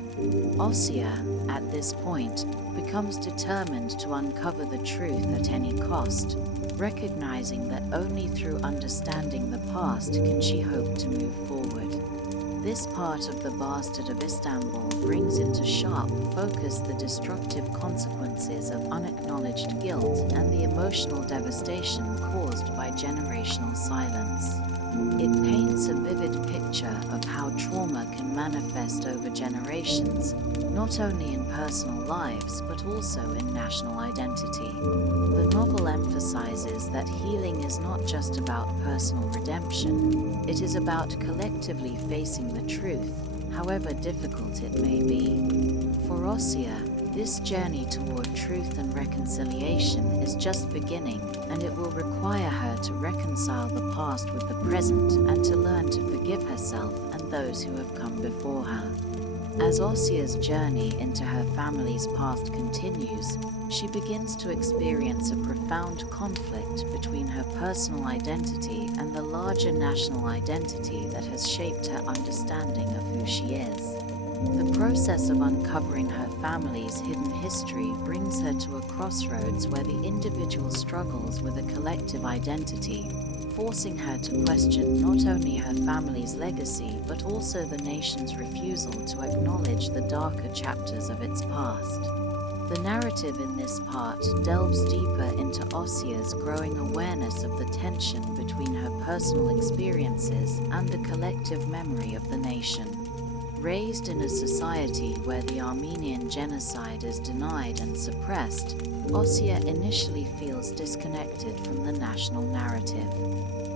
Asya, at this point, becomes determined to uncover the truth at any cost, recognizing that only through understanding the past can she hope to move forward. This part of the Bastard of Istanbul brings into sharp focus the destructive consequences of unacknowledged guilt and the emotional devastation caused by generational silence. It paints a vivid picture of how trauma can manifest over generations, not only in personal lives but also in national identity. The novel emphasizes that healing is not just about personal redemption, it is about collectively facing the truth, however difficult it may be. For Asya, this journey toward truth and reconciliation is just beginning, and it will require her to reconcile the past with the present and to learn to forgive herself and those who have come before her. As Asya's journey into her family's past continues, she begins to experience a profound conflict between her personal identity and the larger national identity that has shaped her understanding of who she is. The process of uncovering her family's hidden history brings her to a crossroads where the individual struggles with a collective identity, forcing her to question not only her family's legacy but also the nation's refusal to acknowledge the darker chapters of its past. The narrative in this part delves deeper into Asya's growing awareness of the tension between her personal experiences and the collective memory of the nation. Raised in a society where the Armenian genocide is denied and suppressed, Asya initially feels disconnected from the national narrative.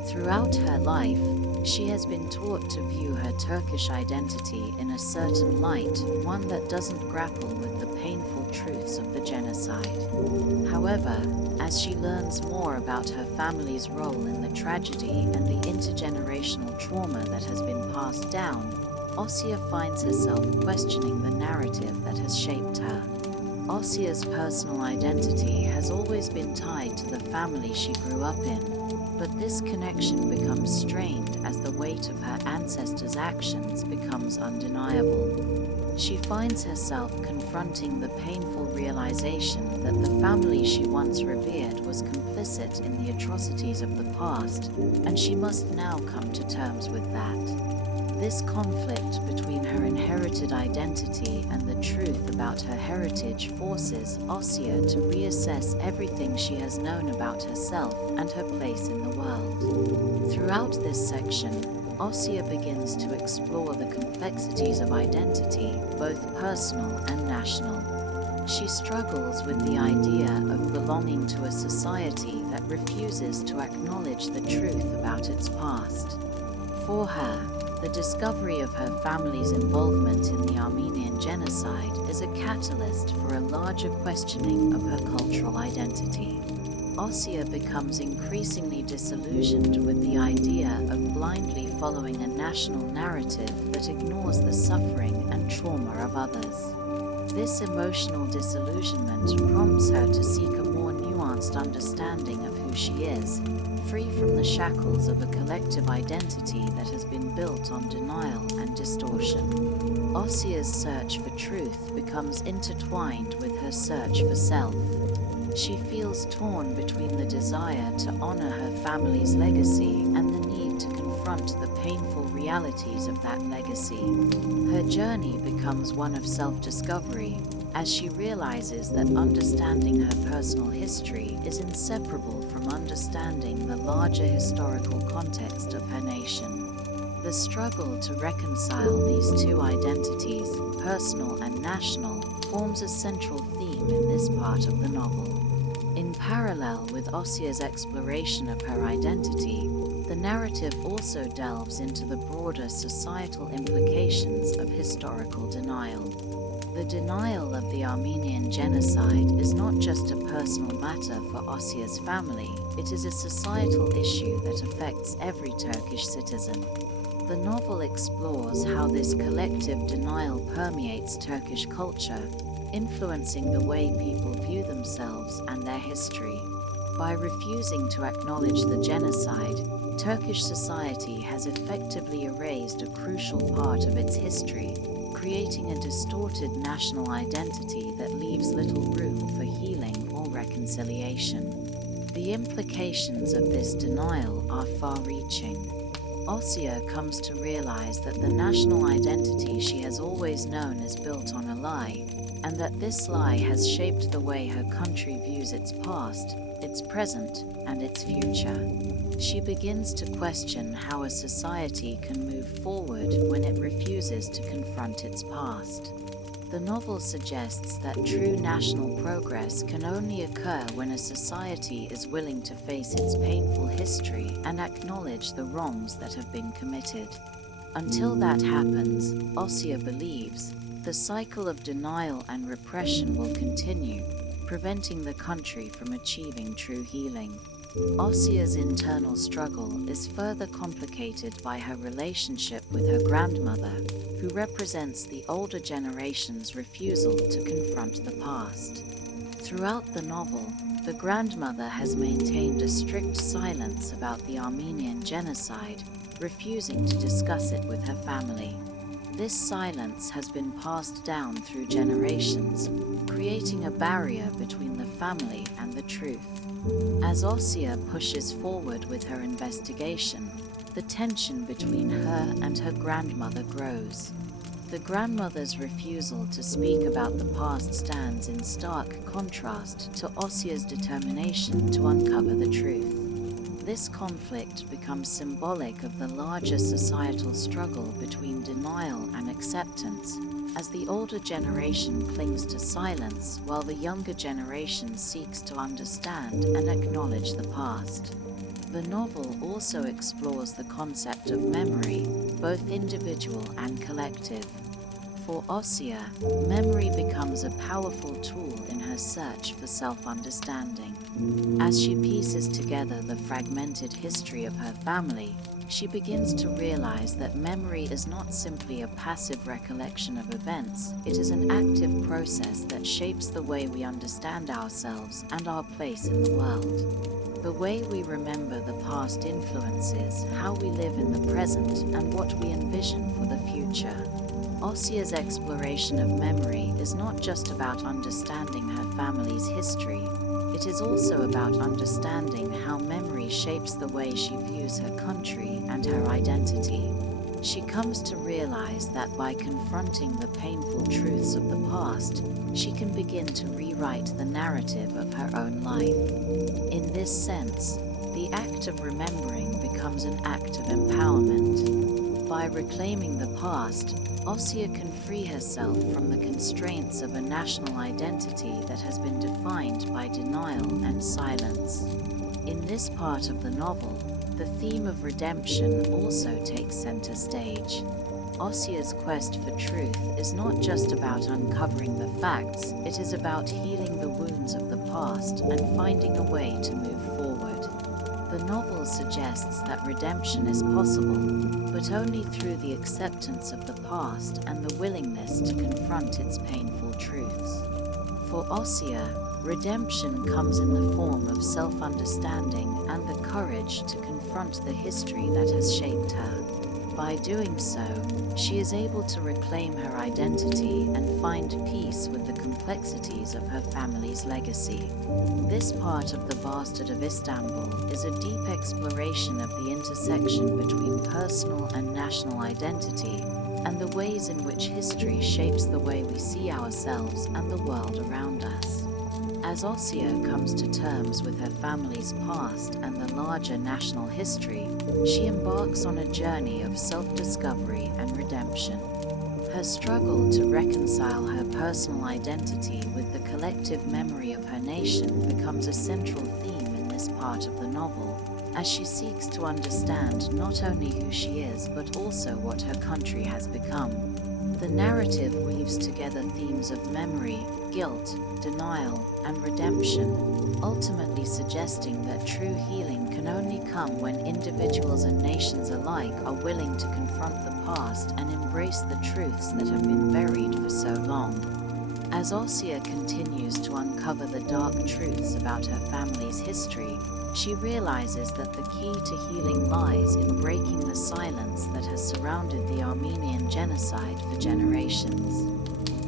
Throughout her life, she has been taught to view her Turkish identity in a certain light, one that doesn't grapple with the painful truths of the genocide. However, as she learns more about her family's role in the tragedy and the intergenerational trauma that has been passed down, Asya finds herself questioning the narrative that has shaped her. Asya's personal identity has always been tied to the family she grew up in, but this connection becomes strained as the weight of her ancestors' actions becomes undeniable. She finds herself confronting the painful realization that the family she once revered was complicit in the atrocities of the past, and she must now come to terms with that. This conflict between her inherited identity and the truth about her heritage forces Asya to reassess everything she has known about herself and her place in the world. Throughout this section, Asya begins to explore the complexities of identity, both personal and national. She struggles with the idea of belonging to a society that refuses to acknowledge the truth about its past. For her, the discovery of her family's involvement in the Armenian genocide is a catalyst for a larger questioning of her cultural identity. Asya becomes increasingly disillusioned with the idea of blindly following a national narrative that ignores the suffering and trauma of others. This emotional disillusionment prompts her to seek a more nuanced understanding of who she is, free from the shackles of a collective identity that has been built on denial and distortion. Asya's search for truth becomes intertwined with her search for self. She feels torn between the desire to honor her family's legacy and the need to confront the painful realities of that legacy. Her journey becomes one of self-discovery, as she realizes that understanding her personal history is inseparable from understanding the larger historical context of her nation. The struggle to reconcile these two identities, personal and national, forms a central theme in this part of the novel. In parallel with Asya's exploration of her identity, the narrative also delves into the broader societal implications of historical denial. The denial of the Armenian genocide is not just a personal matter for Asya's family, it is a societal issue that affects every Turkish citizen. The novel explores how this collective denial permeates Turkish culture, influencing the way people view themselves and their history. By refusing to acknowledge the genocide, Turkish society has effectively erased a crucial part of its history, creating a distorted national identity that leaves little room for healing or reconciliation. The implications of this denial are far-reaching. Asya comes to realize that the national identity she has always known is built on a lie, and that this lie has shaped the way her country views its past, its present, and its future. She begins to question how a society can move forward when it refuses to confront its past. The novel suggests that true national progress can only occur when a society is willing to face its painful history and acknowledge the wrongs that have been committed. Until that happens, Asya believes, the cycle of denial and repression will continue, preventing the country from achieving true healing. Asya's internal struggle is further complicated by her relationship with her grandmother, who represents the older generation's refusal to confront the past. Throughout the novel, the grandmother has maintained a strict silence about the Armenian genocide, refusing to discuss it with her family. This silence has been passed down through generations, creating a barrier between the family and the truth. As Asya pushes forward with her investigation, the tension between her and her grandmother grows. The grandmother's refusal to speak about the past stands in stark contrast to Asya's determination to uncover the truth. This conflict becomes symbolic of the larger societal struggle between denial and acceptance, as the older generation clings to silence while the younger generation seeks to understand and acknowledge the past. The novel also explores the concept of memory, both individual and collective. For Asya, memory becomes a powerful tool in her search for self-understanding. As she pieces together the fragmented history of her family, she begins to realize that memory is not simply a passive recollection of events, it is an active process that shapes the way we understand ourselves and our place in the world. The way we remember the past influences how we live in the present and what we envision for the future. Asya's exploration of memory is not just about understanding her family's history, it is also about understanding how memory shapes the way she views her country and her identity. She comes to realize that by confronting the painful truths of the past, she can begin to rewrite the narrative of her own life. In this sense, the act of remembering becomes an act of empowerment. By reclaiming the past, Asya can free herself from the constraints of a national identity that has been defined by denial and silence. In this part of the novel, the theme of redemption also takes center stage. Asya's quest for truth is not just about uncovering the facts, it is about healing the wounds of the past and finding a way to move forward. The novel suggests that redemption is possible, but only through the acceptance of the past and the willingness to confront its painful truths. For Asya, redemption comes in the form of self-understanding and the courage to confront the history that has shaped her. By doing so, she is able to reclaim her identity and find peace with the complexities of her family's legacy. This part of The Bastard of Istanbul is a deep exploration of the intersection between personal and national identity and the ways in which history shapes the way we see ourselves and the world around us. As Asya comes to terms with her family's past and the larger national history, she embarks on a journey of self-discovery and redemption. Her struggle to reconcile her personal identity with the collective memory of her nation becomes a central theme in this part of the novel, as she seeks to understand not only who she is but also what her country has become. The narrative weaves together themes of memory, guilt, denial, and redemption, ultimately suggesting that true healing can only come when individuals and nations alike are willing to confront the past and embrace the truths that have been buried for so long. As Asya continues to uncover the dark truths about her family's history, she realizes that the key to healing lies in breaking the silence that has surrounded the Armenian genocide for generations.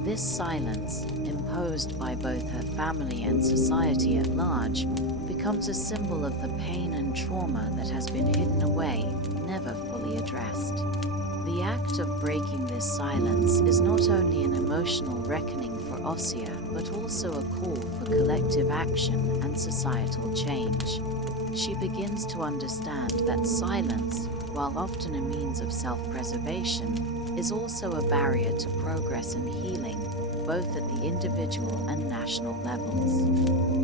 This silence, imposed by both her family and society at large, becomes a symbol of the pain and trauma that has been hidden away, never fully addressed. The act of breaking this silence is not only an emotional reckoning for Asya, but also a call for collective action and societal change. She begins to understand that silence, while often a means of self-preservation, is also a barrier to progress and healing, both at the individual and national levels.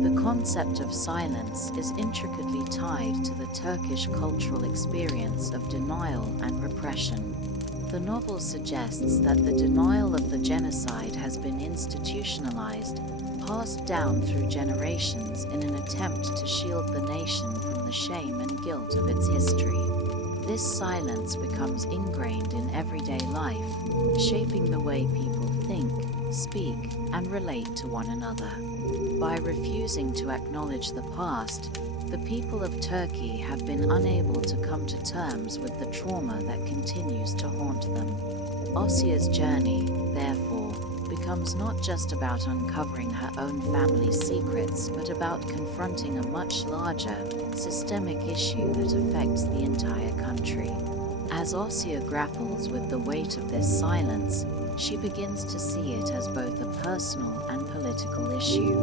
The concept of silence is intricately tied to the Turkish cultural experience of denial and repression. The novel suggests that the denial of the genocide has been institutionalized, passed down through generations in an attempt to shield the nation from the shame and guilt of its history. This silence becomes ingrained in everyday life, shaping the way people think, speak, and relate to one another. By refusing to acknowledge the past, the people of Turkey have been unable to come to terms with the trauma that continues to haunt them. Asya's journey, therefore, becomes not just about uncovering her own family's secrets, but about confronting a much larger, systemic issue that affects the entire country. As Asya grapples with the weight of this silence, she begins to see it as both a personal and political issue.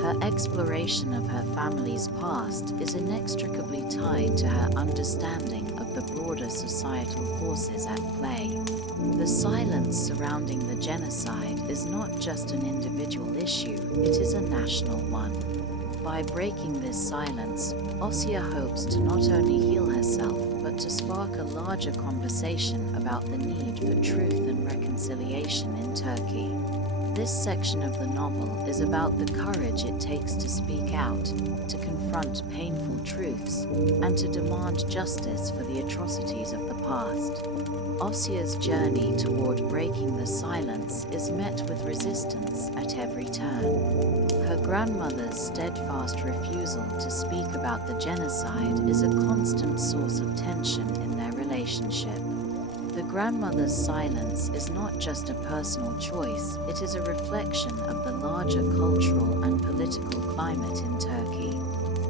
Her exploration of her family's past is inextricably tied to her understanding of the broader societal forces at play. The silence surrounding the genocide is not just an individual issue, it is a national one. By breaking this silence, Asya hopes to not only heal herself, but to spark a larger conversation about the need for truth and reconciliation in Turkey. This section of the novel is about the courage it takes to speak out, to confront painful truths, and to demand justice for the atrocities of the past. Asya's journey toward breaking the silence is met with resistance at every turn. Her grandmother's steadfast refusal to speak about the genocide is a constant source of tension in their relationship. The grandmother's silence is not just a personal choice, it is a reflection of the larger cultural and political climate in Turkey.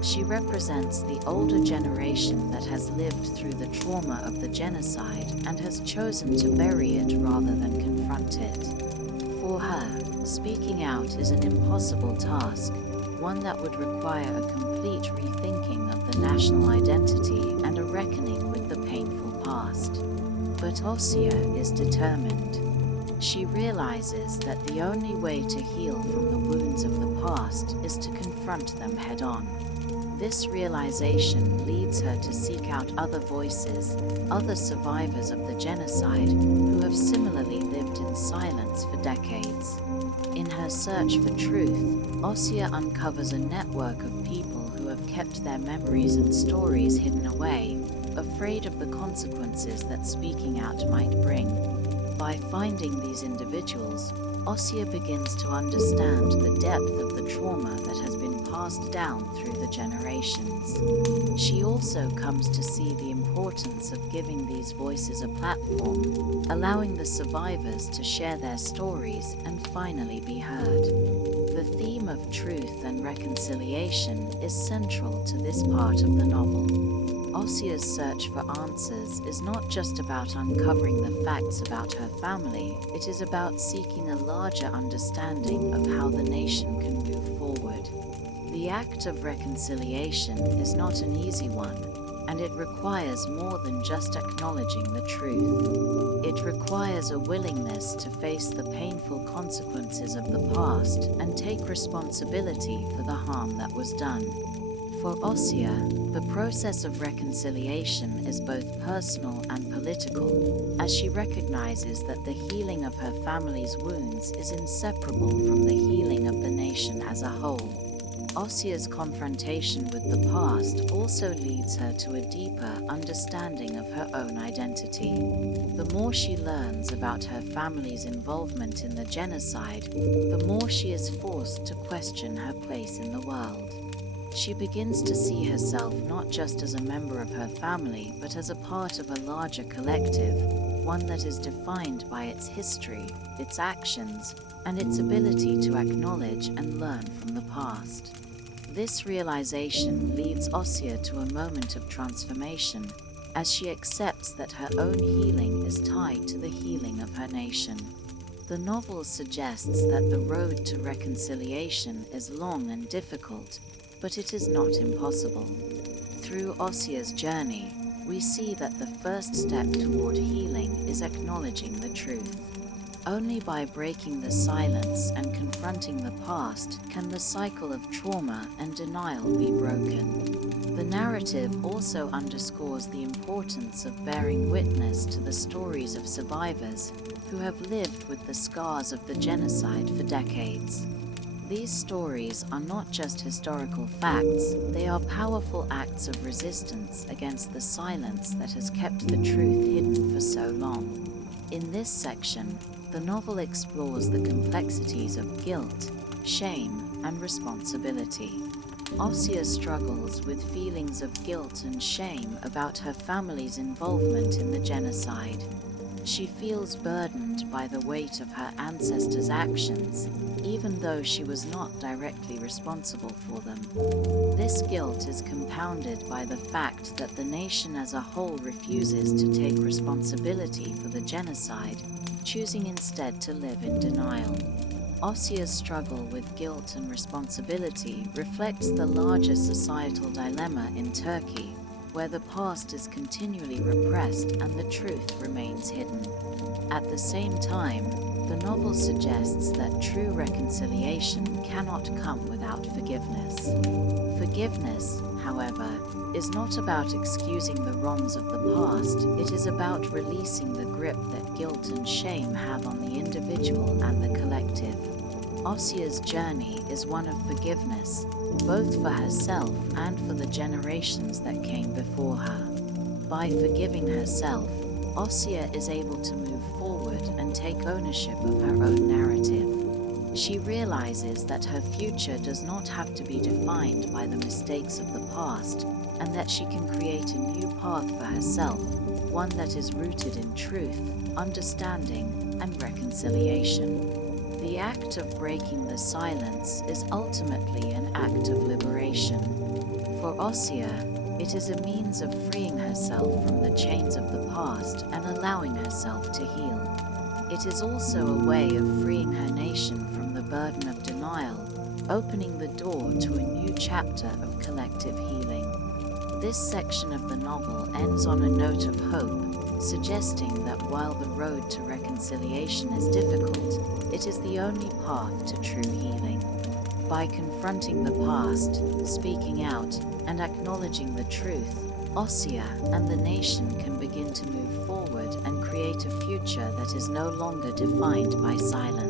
She represents the older generation that has lived through the trauma of the genocide and has chosen to bury it rather than confront it. For her, speaking out is an impossible task, one that would require a complete rethinking of the national identity and a reckoning with the painful past. But Asya is determined. She realizes that the only way to heal from the wounds of the past is to confront them head-on. This realization leads her to seek out other voices, other survivors of the genocide, who have similarly lived in silence for decades. In her search for truth, Asya uncovers a network of people who have kept their memories and stories hidden away, afraid of the consequences that speaking out might bring. By finding these individuals, Asya begins to understand the depth of the trauma that has been passed down through the generations. She also comes to see the importance of giving these voices a platform, allowing the survivors to share their stories and finally be heard. The theme of truth and reconciliation is central to this part of the novel. Asya's search for answers is not just about uncovering the facts about her family, it is about seeking a larger understanding of how the nation can move forward. The act of reconciliation is not an easy one, and it requires more than just acknowledging the truth. It requires a willingness to face the painful consequences of the past and take responsibility for the harm that was done. For Asya, the process of reconciliation is both personal and political, as she recognizes that the healing of her family's wounds is inseparable from the healing of the nation as a whole. Asya's confrontation with the past also leads her to a deeper understanding of her own identity. The more she learns about her family's involvement in the genocide, the more she is forced to question her place in the world. She begins to see herself not just as a member of her family, but as a part of a larger collective, one that is defined by its history, its actions, and its ability to acknowledge and learn from the past. This realization leads Asya to a moment of transformation, as she accepts that her own healing is tied to the healing of her nation. The novel suggests that the road to reconciliation is long and difficult, but it is not impossible. Through Asya's journey, we see that the first step toward healing is acknowledging the truth. Only by breaking the silence and confronting the past can the cycle of trauma and denial be broken. The narrative also underscores the importance of bearing witness to the stories of survivors who have lived with the scars of the genocide for decades. These stories are not just historical facts, they are powerful acts of resistance against the silence that has kept the truth hidden for so long. In this section, the novel explores the complexities of guilt, shame, and responsibility. Asya struggles with feelings of guilt and shame about her family's involvement in the genocide. She feels burdened by the weight of her ancestors' actions, even though she was not directly responsible for them. This guilt is compounded by the fact that the nation as a whole refuses to take responsibility for the genocide, choosing instead to live in denial. Asya's struggle with guilt and responsibility reflects the larger societal dilemma in Turkey, where the past is continually repressed and the truth remains hidden. At the same time, the novel suggests that true reconciliation cannot come without forgiveness. Forgiveness, however, is not about excusing the wrongs of the past, it is about releasing the grip that guilt and shame have on the individual and the collective. Asya's journey is one of forgiveness, both for herself and for the generations that came before her. By forgiving herself, Asya is able to move forward and take ownership of her own narrative. She realizes that her future does not have to be defined by the mistakes of the past, and that she can create a new path for herself, one that is rooted in truth, understanding, and reconciliation. The act of breaking the silence is ultimately an act of liberation. For Asya, it is a means of freeing herself from the chains of the past and allowing herself to heal. It is also a way of freeing her nation from the burden of denial, opening the door to a new chapter of collective healing. This section of the novel ends on a note of hope, suggesting that while the road to reconciliation is difficult, it is the only path to true healing. By confronting the past, speaking out, and acknowledging the truth, Asya and the nation can begin to move forward and create a future that is no longer defined by silence.